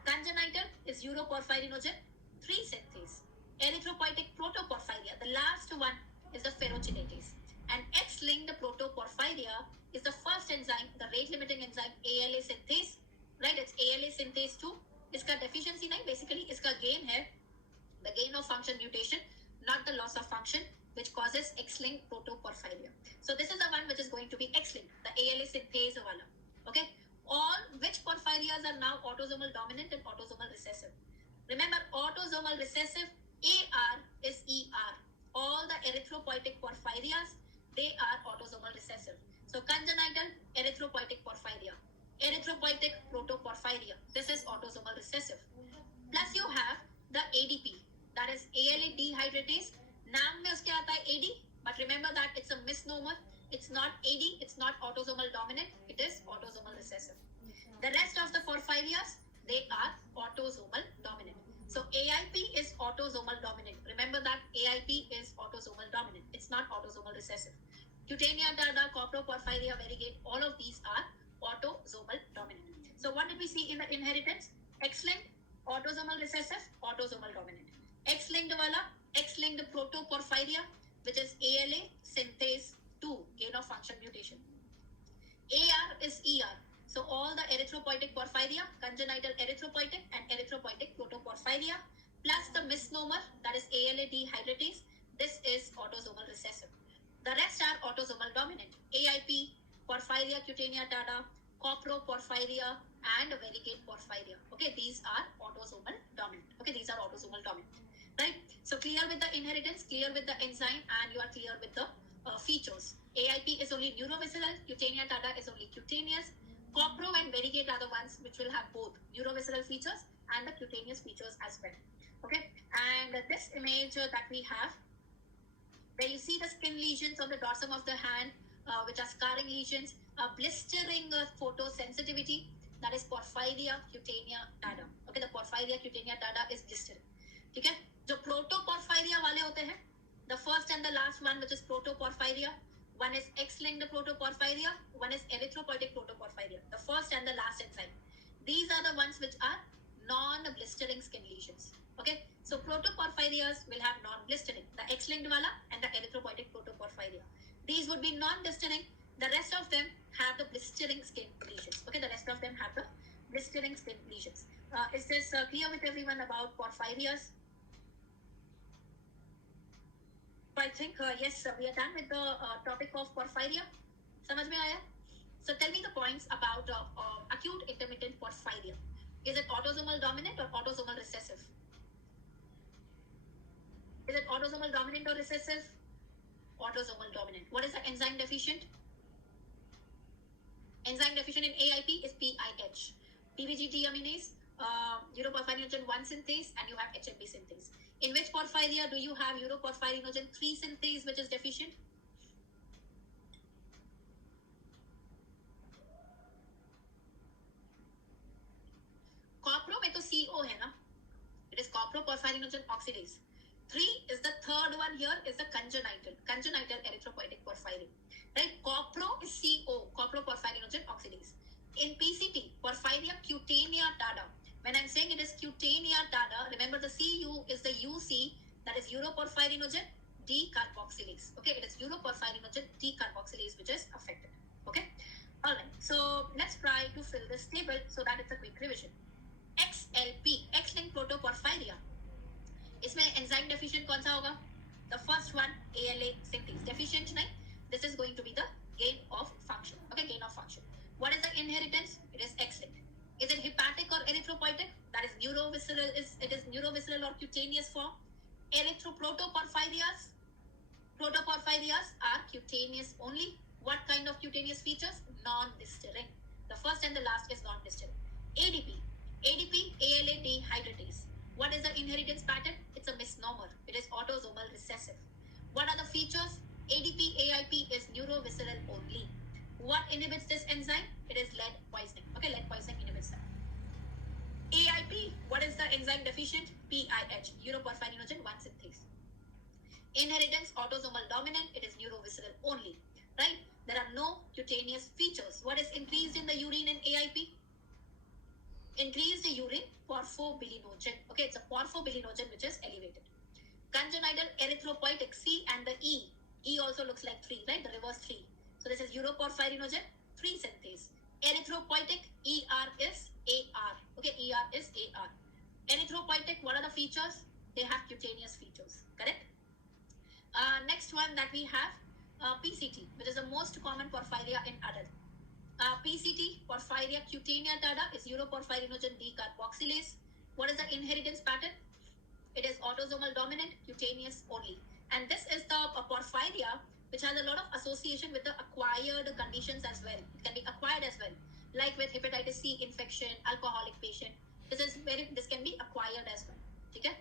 Congenital is uroporphyrinogen 3 synthase. Erythropoietic protoporphyria, the last one, is the ferrokinase. And X-linked protoporphyria is the first enzyme, the rate-limiting enzyme ALA synthase, right? It's ALA synthase 2. इसका deficiency नहीं, basically इसका gain है, the gain of function mutation, not the loss of function, which causes X-linked protoporphyria. So this is the one which is going to be X-linked, the ALA synthase wala. Okay, all which porphyrias are now autosomal dominant and autosomal recessive. Remember, autosomal recessive, AR is ER. All the erythropoietic porphyrias, they are autosomal recessive. So congenital erythropoietic porphyria, erythropoietic protoporphyria, this is autosomal recessive. Plus you have the ADP, that is ALA dehydratase. नाम में उसके आता है AD, but remember that it's a misnomer. It's not AD, it's not autosomal dominant, it is autosomal recessive. The rest of the porphyrias, they are autosomal dominant. So AIP is autosomal dominant. Remember that AIP is autosomal dominant. It's not autosomal recessive. Cutanea tada, coproporphyria, variegate, all of these are autosomal dominant. So what did we see in the inheritance? X-linked, autosomal recessive, autosomal dominant. X-linked wala, X-linked protoporphyria, which is ALA synthase 2, gain of function mutation. AR is ER. So all the erythropoietic porphyria, congenital erythropoietic and erythropoietic protoporphyria, plus the misnomer, that is ALA dehydratase, this is autosomal recessive. The rest are autosomal dominant. AIP, porphyria cutanea tada, coproporphyria, and variegate porphyria. Okay, these are autosomal dominant. Okay, these are autosomal dominant. Right? So clear with the inheritance, clear with the enzyme, and you are clear with the features. AIP is only neurovisceral, cutanea tada is only cutaneous. Copro and variegate are the ones which will have both neurovisceral features and the cutaneous features as well. Okay, and this image that we have, where you see the skin lesions on the dorsum of the hand, which are scarring lesions, blistering photosensitivity, that is porphyria cutanea tada. Okay, the porphyria cutanea tada is blistering. ठीक है, जो protoporphyria वाले होते हैं, the first and the last one, which is protoporphyria, one is X-linked protoporphyria, one is erythropoietic protoporphyria, the first and the last enzyme. These are the ones which are non-blistering skin lesions. Okay, so protoporphyrias will have non-blistering, the X-linked wala and the erythropoietic protoporphyria. These would be non-blistering. The rest of them have the blistering skin lesions. Okay, the rest of them have the blistering skin lesions. Is this clear with everyone about porphyrias? I think, yes, we are done with the topic of porphyria. समझ में आया? So tell me the points about acute intermittent porphyria. Is it autosomal dominant or autosomal recessive? Is it autosomal dominant or recessive? Autosomal dominant. What is the enzyme deficient? Enzyme deficient in AIP is PIH. PBG deaminase, uroporphyrinogen 1 synthase, and you have HMB synthase. In which porphyria do you have uroporphyrinogen 3 synthase which is deficient? Copro में तो CO है ना? It is coproporphyrinogen oxidase. 3 is the third one here is the congenital erythropoietic porphyria. Right? Copro is CO, coproporphyrinogen oxidase. In PCT, porphyria cutanea tarda. When I'm saying it is cutanea tarda, remember the CU is the UC, that is uroporphyrinogen decarboxylase. Okay, it is uroporphyrinogen decarboxylase which is affected. Okay, all right. So let's try to fill this table so that it's a quick revision. XLP, X-linked protoporphyria. इसमें enzyme deficient कौन सा होगा? The first one, ALA synthase deficient नहीं. This is going to be the gain of function. Okay, gain of function. What is the inheritance? It is X-linked. Is it hepatic or erythropoietic? That is neurovisceral. It is neurovisceral or cutaneous form. Erythroprotoporphyrias. Protoporphyrias are cutaneous only. What kind of cutaneous features? Non-blistering. The first and the last is non-blistering. ADP. ADP, ALA dehydratase. What is the inheritance pattern? It's a misnomer. It is autosomal recessive. What are the features? ADP, AIP is neurovisceral only. What inhibits this enzyme? It is lead poisoning. Okay, lead poisoning inhibits that. AIP, what is the enzyme deficient? PIH, uroporphyrinogen 1 synthase. Inheritance, autosomal dominant. It is neurovisceral only. Right? There are no cutaneous features. What is increased in the urine in AIP? Increased urine porphobilinogen. Okay, it's a porphobilinogen which is elevated. Congenital erythropoietic, C and the E. E also looks like 3, right? The reverse 3. So this is uroporphyrinogen 3 synthase. Erythropoietic, ER is AR. Okay, ER is AR. Erythropoietic, what are the features? They have cutaneous features, correct? Next one that we have, PCT, which is the most common porphyria in adult. PCT, porphyria cutanea tarda, is uroporphyrinogen decarboxylase. What is the inheritance pattern? It is autosomal dominant, cutaneous only. And this is the porphyria which has a lot of association with the acquired conditions as well. It can be acquired as well, like with hepatitis C infection, alcoholic patient. This can be acquired as well. Okay?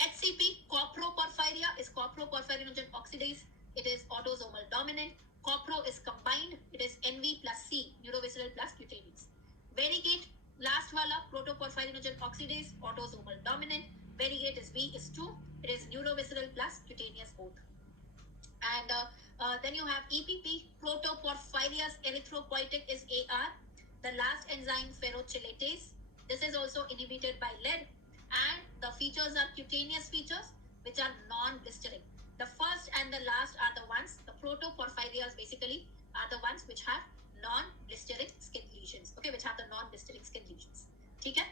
HCP, coproporphyria, is coproporphyrinogen oxidase. It is autosomal dominant. Copro is combined. It is NV plus C, neurovisceral plus cutaneous. Variegate, last wala, protoporphyrinogen oxidase, autosomal dominant. Variegate is V is 2. It is neurovisceral plus cutaneous both. And then you have EPP, protoporphyrias erythropoietic is AR. The last enzyme, ferrochelatase. This is also inhibited by lead. And the features are cutaneous features which are non-blistering. The first and the last are the ones, the protoporphyrias basically are the ones which have non-blistering skin lesions. Okay, which have the non-blistering skin lesions. Okay?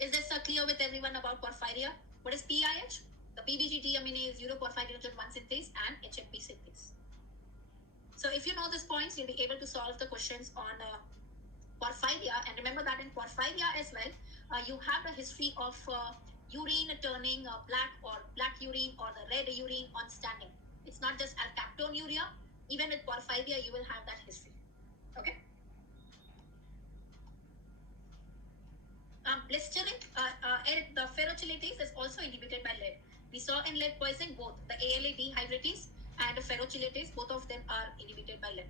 Is this clear with everyone about porphyria? What is PIH? The PBG deaminase, uroporphyrinogen 1 synthase, and HMP synthase. So if you know these points, you'll be able to solve the questions on porphyria. And remember that in porphyria as well, you have the history of urine turning black urine or the red urine on standing. It's not just alkaptonuria. Even with porphyria, you will have that history. Okay? Blistering, the ferrochelatase is also inhibited by lead. We saw in lead poisoning both the ALA dehydratase and the ferrochelatase, both of them are inhibited by lead.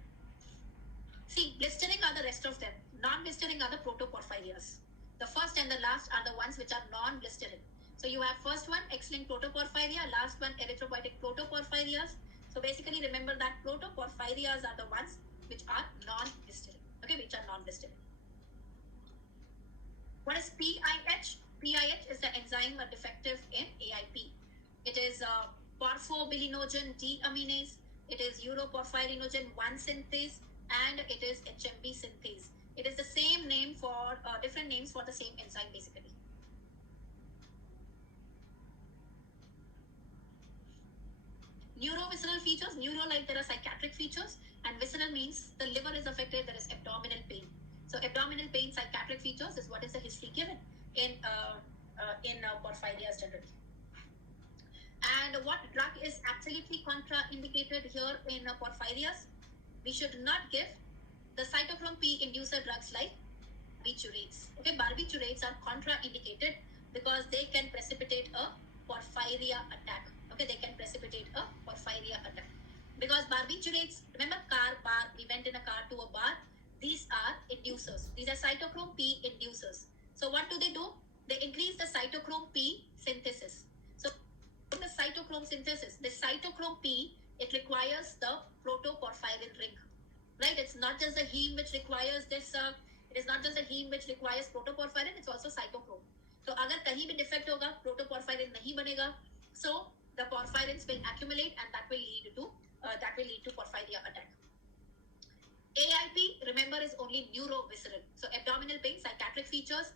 See, blistering are the rest of them. Non-blistering are the protoporphyrias. The first and the last are the ones which are non-blistering. So you have first one, X-linked protoporphyria, last one, erythropoietic protoporphyrias. So basically remember that protoporphyrias are the ones which are non-blistering. Okay, which are non-blistering. What is PIH? PIH is the enzyme defective in AIP. It is porphobilinogen deaminase. It is uroporphyrinogen 1 synthase, and it is HMB synthase. It is the same name for different names for the same enzyme basically. Neurovisceral features, neuro like there are psychiatric features, and visceral means the liver is affected, there is abdominal pain. So abdominal pain, psychiatric features is what is the history given in porphyrias generally. And what drug is absolutely contraindicated here in porphyrias? We should not give the cytochrome P inducer drugs like barbiturates. Okay, barbiturates are contraindicated because they can precipitate a porphyria attack. Okay, they can precipitate a porphyria attack. Because barbiturates, remember car, bar, we went in a car to a bar. These are inducers. These are cytochrome P inducers. So what do? They increase the cytochrome P synthesis. So the cytochrome synthesis, the cytochrome P, it requires the protoporphyrin ring. Right? It's not just the heme which requires this, it is not just the heme which requires protoporphyrin, it's also cytochrome. So अगर कहीं भी defect होगा, protoporphyrin नहीं बनेगा, so the porphyrins will accumulate and that will lead to porphyria attack. AIP, remember, is only neurovisceral. So abdominal pain, psychiatric features,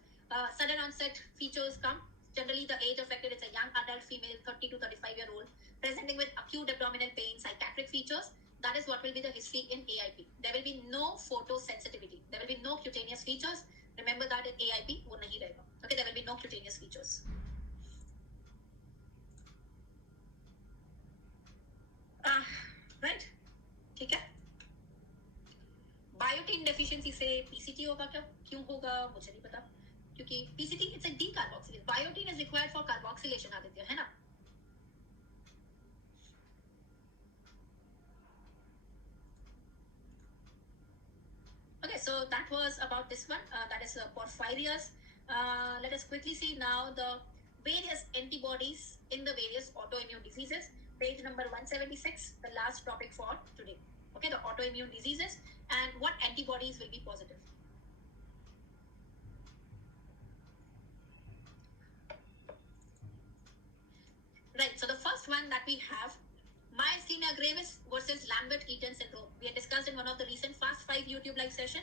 sudden onset features come. Generally, the age affected is a young adult female, 30 to 35-year-old, presenting with acute abdominal pain, psychiatric features. That is what will be the history in AIP. There will be no photosensitivity. There will be no cutaneous features. Remember that in AIP, वो नहीं रहेगा. Okay, there will be no cutaneous features. Right? ठीक है? Biotin deficiency से PCT होगा क्या? क्यों होगा मुझे नहीं पता, क्योंकि PCT it's a decarboxylase. Biotin is required for carboxylation, Aditya, है ना? Okay, so that was about this one. That is porphyrias. Let us quickly see now the various antibodies in the various autoimmune diseases. Page number 176, the last topic for today. Okay, the autoimmune diseases and what antibodies will be positive. Right, so the first one that we have, myasthenia gravis versus Lambert-Eaton syndrome. We had discussed in one of the recent Fast 5 YouTube live session.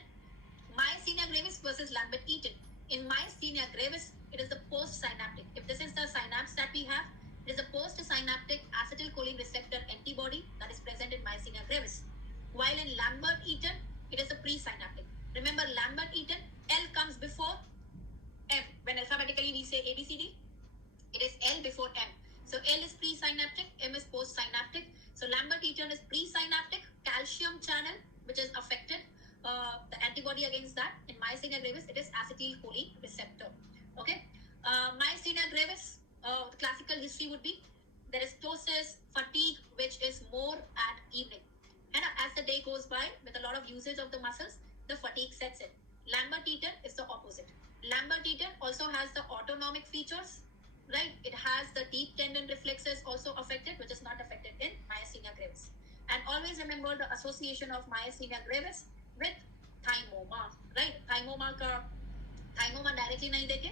Myasthenia gravis versus Lambert-Eaton. In myasthenia gravis, it is the post-synaptic. If this is the synapse that we have, it is a post-synaptic acetylcholine receptor antibody that is present in myasthenia gravis. While in Lambert-Eaton, it is a pre-synaptic. Remember, Lambert-Eaton, L comes before M. When alphabetically we say ABCD, it is L before M. So L is pre-synaptic, M is post-synaptic. So Lambert-Eaton is pre-synaptic, calcium channel, which is affected. The antibody against that, in myasthenia gravis, it is acetylcholine receptor. Okay. Myasthenia gravis, the classical history would be there is ptosis, fatigue, which is more at evening. And as the day goes by, with a lot of usage of the muscles, the fatigue sets in. Lambert-Eaton is the opposite. Lambert-Eaton also has the autonomic features, right? It has the deep tendon reflexes also affected, which is not affected in myasthenia gravis. And always remember the association of myasthenia gravis with thymoma, right? Thymoma directly नहीं देखे,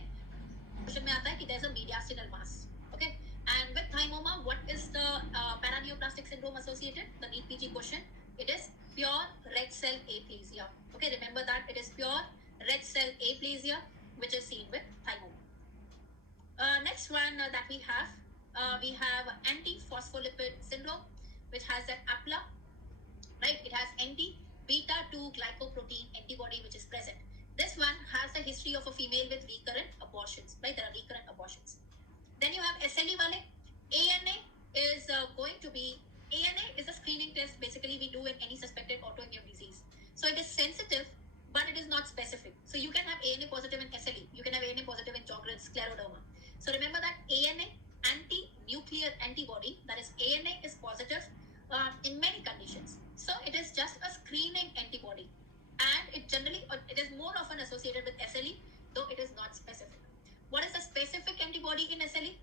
question में आता है कि there's a mediastinal mass, okay? And with thymoma, what is the paraneoplastic syndrome associated? The NEET PG question. It is pure red cell aplasia. Okay, remember that it is pure red cell aplasia, which is seen with thymoma. Next one that we have anti-phospholipid syndrome, which has an APLA, right? It has anti-beta-2 glycoprotein antibody, which is present. This one has a history of a female with recurrent abortions, right? There are recurrent abortions. Then you have SLE wale. ANA is ANA is a screening test basically we do in any suspected autoimmune disease. So it is sensitive, but it is not specific. So you can have ANA positive in SLE. You can have ANA positive in Sjogren's scleroderma. So remember that ANA, anti-nuclear antibody, that is ANA is positive in many conditions. So it is just a screening antibody. And it is more often associated with SLE, though it is not specific. What is the specific antibody in SLE?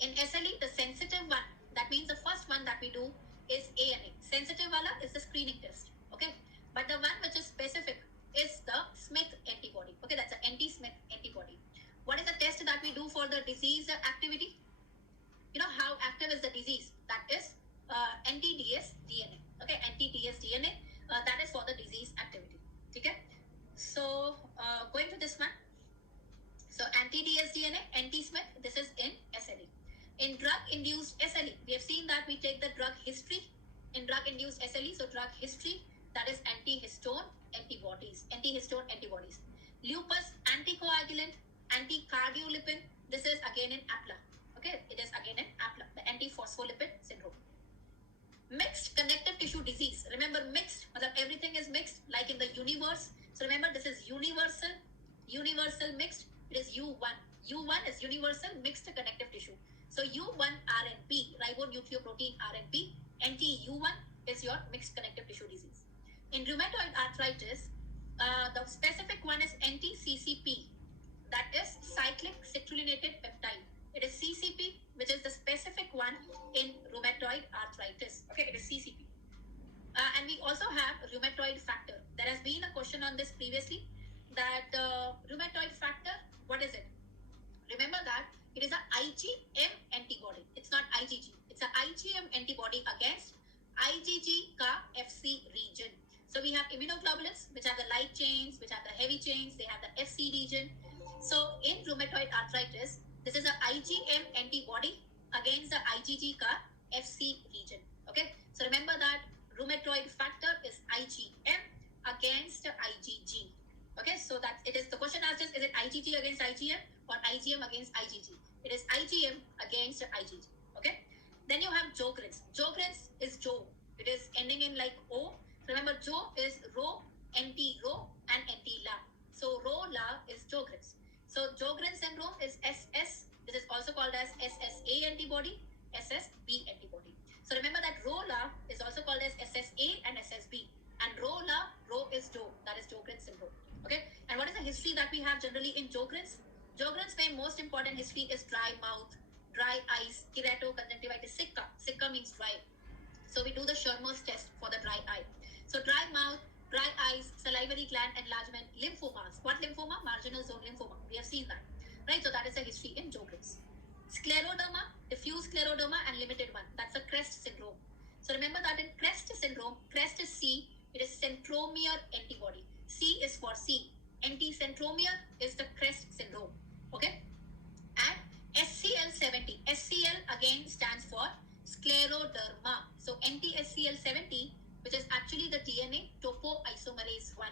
In SLE, the sensitive one, that means the first one that we do is ANA. Sensitive wala is the screening test, okay? But the one which is specific is the Smith antibody, okay? That's an anti-Smith antibody. What is the test that we do for the disease activity? You know how active is the disease? That is anti-DS-DNA, okay? Anti-DS-DNA, that is for the disease activity, okay? So going to this one. So anti-DS-DNA, anti-Smith, this is in SLE. In drug-induced SLE, we have seen that we take the drug history in drug-induced SLE. So drug history, that is antihistone antibodies. Antihistone antibodies. Lupus, anticoagulant, anticardiolipin. This is again in APLA. Okay, it is again in APLA, the antiphospholipid syndrome. Mixed connective tissue disease. Remember, mixed, everything is mixed, like in the universe. So remember, this is universal mixed. It is U1. U1 is universal mixed connective tissue. So U1 RNP, ribonucleoprotein RNP, NT-U1 is your mixed connective tissue disease. In rheumatoid arthritis, the specific one is NT-CCP, that is cyclic citrullinated peptide. It is CCP, which is the specific one in rheumatoid arthritis. Okay, it is CCP. And we also have rheumatoid factor. There has been a question on this previously, that rheumatoid factor, what is it? Remember that it is a IgM antibody. It's not IgG. It's a IgM antibody against IgG ka FC region. So we have immunoglobulins, which are the light chains, which are the heavy chains. They have the FC region. So in rheumatoid arthritis, this is a IgM antibody against the IgG ka FC region. Okay. So remember that rheumatoid factor is IgM against IgG. Okay. So that it is, the question asked is it IgG against IgM or IgM against IgG? It is IgM against IgG. Okay. Then you have Sjogren's. Sjogren's is Jo. It is ending in like O. Remember, Jo is Rho, anti-Rho, and anti-La. So Rho-La is Sjogren's. So Sjogren's syndrome is SS. This is also called as SSA antibody, SSB antibody. So remember that Rho-La is also called as SSA and SSB. And Rho-La, Rho is Jo. That is Sjogren's syndrome. Okay. And what is the history that we have generally in Sjogren's? Sjogren's main most important history is dry mouth, dry eyes, keratoconjunctivitis, sicca. Sicca means dry. So we do the Schirmer's test for the dry eye. So dry mouth, dry eyes, salivary gland enlargement, lymphomas. What lymphoma? Marginal zone lymphoma. We have seen that. Right? So that is the history in Sjogren's. Scleroderma, diffuse scleroderma, and limited one. That's a CREST syndrome. So remember that in CREST syndrome, CREST is C. It is centromere antibody. C is for C. Anti-centromere is the CREST syndrome. Okay? And SCL70. SCL again stands for scleroderma. So anti-SCL70, which is actually the DNA topoisomerase 1.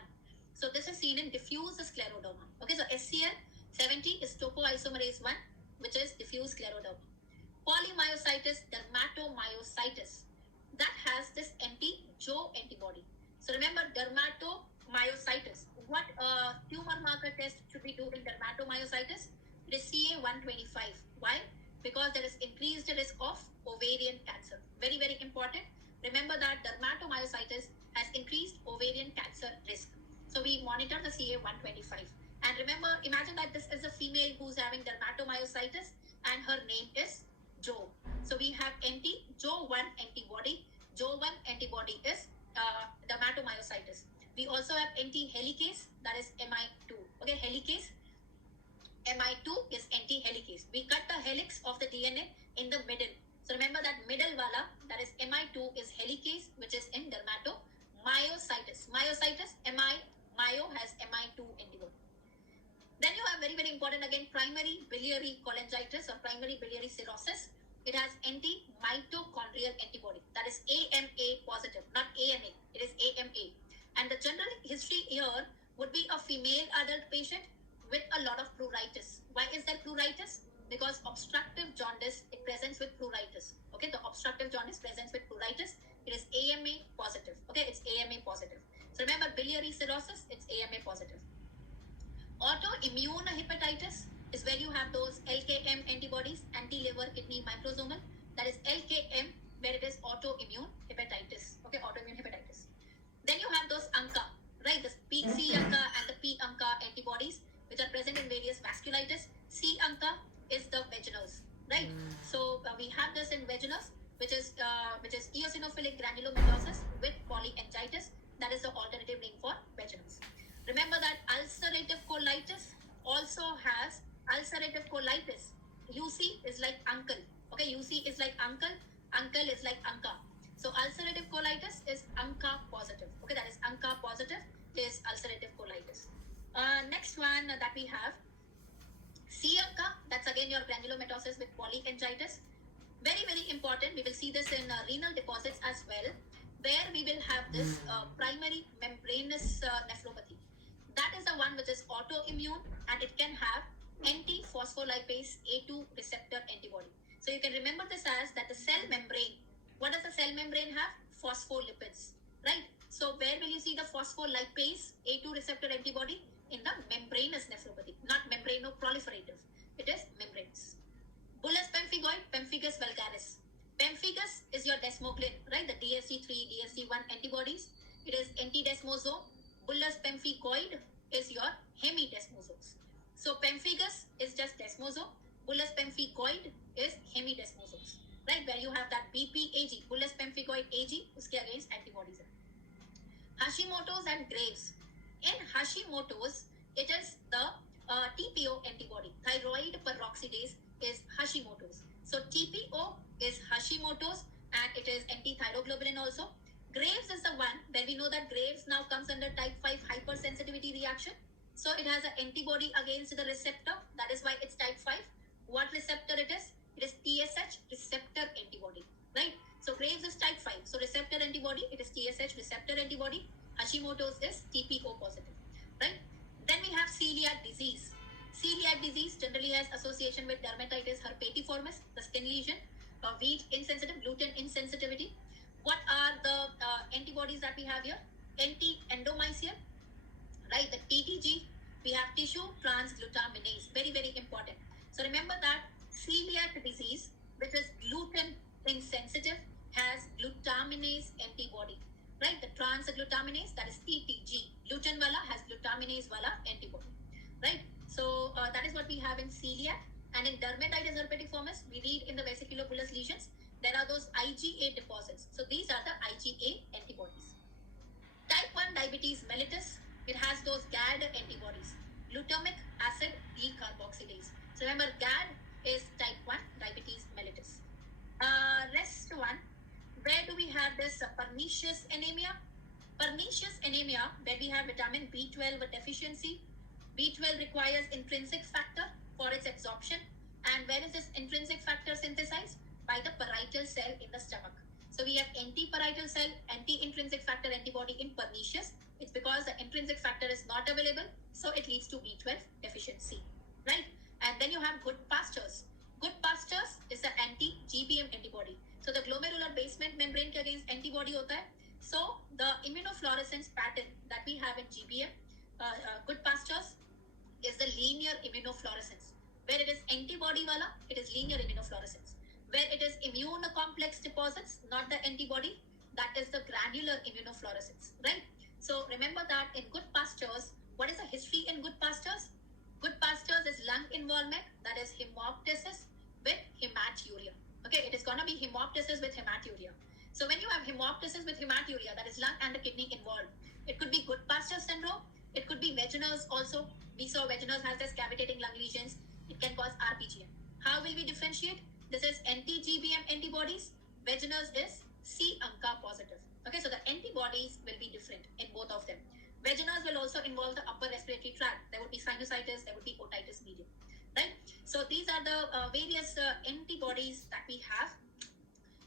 So this is seen in diffuse scleroderma. Okay, so SCL70 is topoisomerase 1, which is diffuse scleroderma. Polymyositis, dermatomyositis, that has this anti-Jo antibody. So remember, dermatomyositis. What tumor marker test should we do in dermatomyositis? It is CA125. Why? Because there is increased risk of ovarian cancer. Very, very important. Remember that dermatomyositis has increased ovarian cancer risk. So we monitor the CA125. And remember, imagine that this is a female who's having dermatomyositis and her name is Jo. So we have anti-Jo1 antibody. Jo1 antibody is dermatomyositis. We also have anti-helicase, that is Mi2. Okay, helicase. Mi2 is anti-helicase. We cut the helix of the DNA in the middle. So remember that middle wala, that is Mi2 is helicase, which is in dermatomyositis. Myositis, myo has Mi2 antibody. Then you have very, very important again, primary biliary cholangitis or primary biliary cirrhosis. It has anti-mitochondrial antibody. That is AMA positive, not ANA. It is AMA. And the general history here would be a female adult patient with a lot of pruritus. Why is there pruritus? Because obstructive jaundice, it presents with pruritus. Okay, the obstructive jaundice presents with pruritus. It is AMA positive. Okay, it's AMA positive. So remember, biliary cirrhosis, it's AMA positive. Autoimmune hepatitis is where you have those LKM antibodies, anti-liver kidney microsomal. That is LKM, where it is autoimmune hepatitis. Okay, autoimmune hepatitis. Then you have those ANCA, right? The C ANCA and the P ANCA antibodies, which are present in various vasculitis. C ANCA is the vaginals, right? So we have this in vaginals, which is eosinophilic granulomatosis with polyangiitis. That is the alternative name for vaginals. Remember that ulcerative colitis also has ulcerative colitis. UC is like uncle. Okay, UC is like uncle. Uncle is like ANCA. So ulcerative colitis is ANCA positive. Okay, that is ANCA positive is ulcerative colitis. Next one that we have C ANCA. That's again your granulomatosis with polyangiitis. Very, very important. We will see this in renal deposits as well, where we will have this primary membranous nephropathy. That is the one which is autoimmune, and it can have anti-phospholipase A2 receptor antibody. So you can remember this as that the cell membrane. What does the cell membrane have? Phospholipids, right? So where will you see the phospholipase A2 receptor antibody? In the membranous nephropathy, not membranoproliferative. It is membranous. Bullous pemphigoid, pemphigus vulgaris. Pemphigus is your desmoglein, right? The DSG3, DSG1 antibodies. It is antidesmosome. Bullous pemphigoid is your hemidesmosomes. So pemphigus is just desmosome. Bullous pemphigoid is hemidesmosomes, right? Where you have that BPAG, bullous pemphigoid AG, uske against antibodies. Hashimoto's and Graves. In Hashimoto's, it is the TPO antibody. Thyroid peroxidase is Hashimoto's. So TPO is Hashimoto's, and it is anti-thyroglobulin also. Graves is the one where we know that Graves now comes under type 5 hypersensitivity reaction. So it has an antibody against the receptor. That is why it's type 5. What receptor it is? It is TSH receptor antibody, right? So Graves is type 5. So receptor antibody, it is TSH receptor antibody. Hashimoto's is TPO positive, right? Then we have celiac disease. Celiac disease generally has association with dermatitis herpetiformis, the skin lesion, wheat insensitive, gluten insensitivity. What are the antibodies that we have here? Anti-endomysium, right? The TTG. We have tissue transglutaminase. Very, very important. So remember that celiac disease, which is gluten insensitive, has glutaminase antibody, right? The transglutaminase, that is TTG. Gluten wala has glutaminase wala antibody, right? So that is what we have in celiac. And in dermatitis herpetiformis, we read in the vesiculobullous lesions, there are those IgA deposits. So these are the IgA antibodies. Type 1 diabetes mellitus, it has those GAD antibodies, glutamic acid decarboxylase. So remember, GAD is type 1 diabetes mellitus. Rest one, where do we have this pernicious anemia? Pernicious anemia, where we have vitamin B12 deficiency. B12 requires intrinsic factor for its absorption. And where is this intrinsic factor synthesized? By the parietal cell in the stomach. So we have anti-parietal cell, anti-intrinsic factor antibody in pernicious. It's because the intrinsic factor is not available, so it leads to B12 deficiency, right? And then you have good pastures. Good pastures is the anti-GBM antibody. So the glomerular basement membrane ke against antibody hota hai. So the immunofluorescence pattern that we have in GBM, good pastures, is the linear immunofluorescence. Where it is antibody wala, it is linear immunofluorescence. Where it is immune complex deposits, not the antibody, that is the granular immunofluorescence, right? So remember that in good pastures, what is the history in good pastures? Good pastures is lung involvement, that is hemoptysis with hematuria. Okay, it is going to be hemoptysis with hematuria. So when you have hemoptysis with hematuria, that is lung and the kidney involved, it could be good pasture syndrome. It could be Wegener's also. We saw Wegener's has this cavitating lung lesions. It can cause RPGM. How will we differentiate? This is anti-GBM antibodies. Wegener's is C-ANCA positive. Okay, so the antibodies will be different in both of them. Wegener's will also involve the upper respiratory tract. There would be sinusitis, there would be otitis media, right? So these are the various antibodies that we have.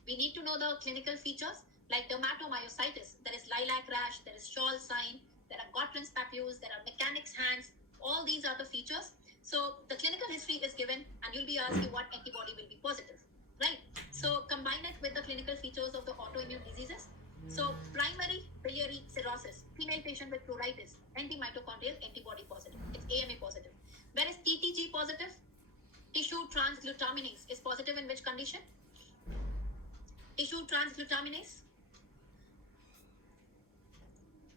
We need to know the clinical features like dermatomyositis. There is lilac rash, there is shawl sign, there are Gottman's papules, there are mechanics hands. All these are the features. So the clinical history is given and you'll be asking what antibody will be positive, right? So combine it with the clinical features of the autoimmune diseases. So primary biliary cirrhosis, female patient with pruritus, anti-mitochondrial antibody positive. It's AMA positive. Whereas TTG positive, tissue transglutaminase is positive in which condition? Tissue transglutaminase.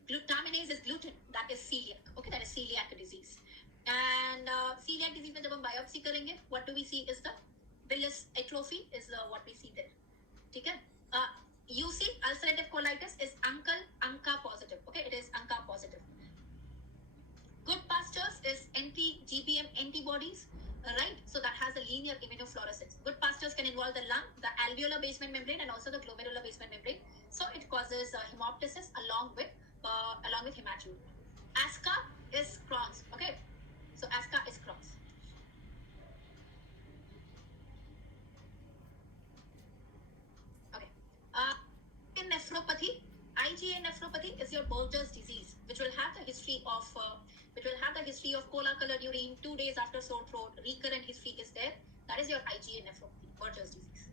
Glutaminase is gluten, that is celiac. Okay, that is celiac disease. And celiac disease में जब हम biopsy करेंगे, what do we see is the villus atrophy is what we see there. ठीक है? UC, ulcerative colitis, is ANCA positive. Okay, it is ANCA positive. Good pastures is anti-GBM antibodies, right? So that has a linear immunofluorescence. Good pastures can involve the lung, the alveolar basement membrane, and also the glomerular basement membrane. So it causes hemoptysis along with hematuria. ASCA is Crohn's. Okay, so ASCA is Crohn's. Berger's disease, which will have the history of cola-colored urine 2 days after sore throat, recurrent history is there. That is your IgA nephropathy, Berger's disease.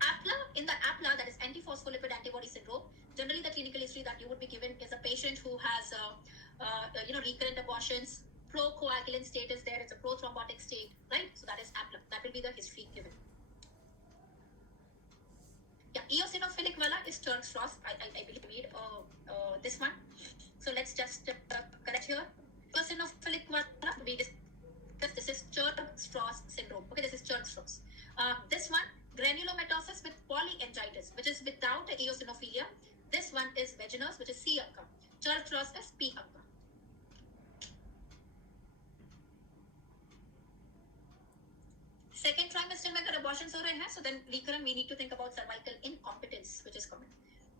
APLA, in the APLA, that is antiphospholipid antibody syndrome, generally the clinical history that you would be given is a patient who has recurrent abortions, procoagulant state is there, it's a prothrombotic state, right? So that is APLA. That will be the history given. Yeah, eosinophilic vela is Church-Strauss. I believe we read this one. So let's just correct here. Eosinophilic vela, we discussed this is Church-Strauss syndrome. Okay, this is Church-Strauss. This one, granulomatosis with polyangiitis, which is without the eosinophilia. This one is vaginous, which is C anka. Church-Strauss is P anka. Second trimester में अगर abortions हो रहे हैं, so then recurrent we need to think about cervical incompetence, which is common.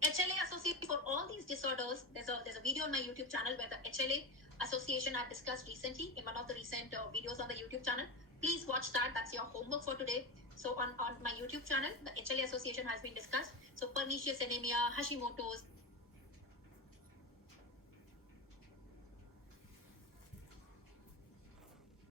HLA associated for all these disorders. There's a video on my YouTube channel where the HLA association I've discussed recently in one of the recent videos on the YouTube channel. Please watch that. That's your homework for today. So on my YouTube channel, the HLA association has been discussed. So pernicious anemia, Hashimoto's,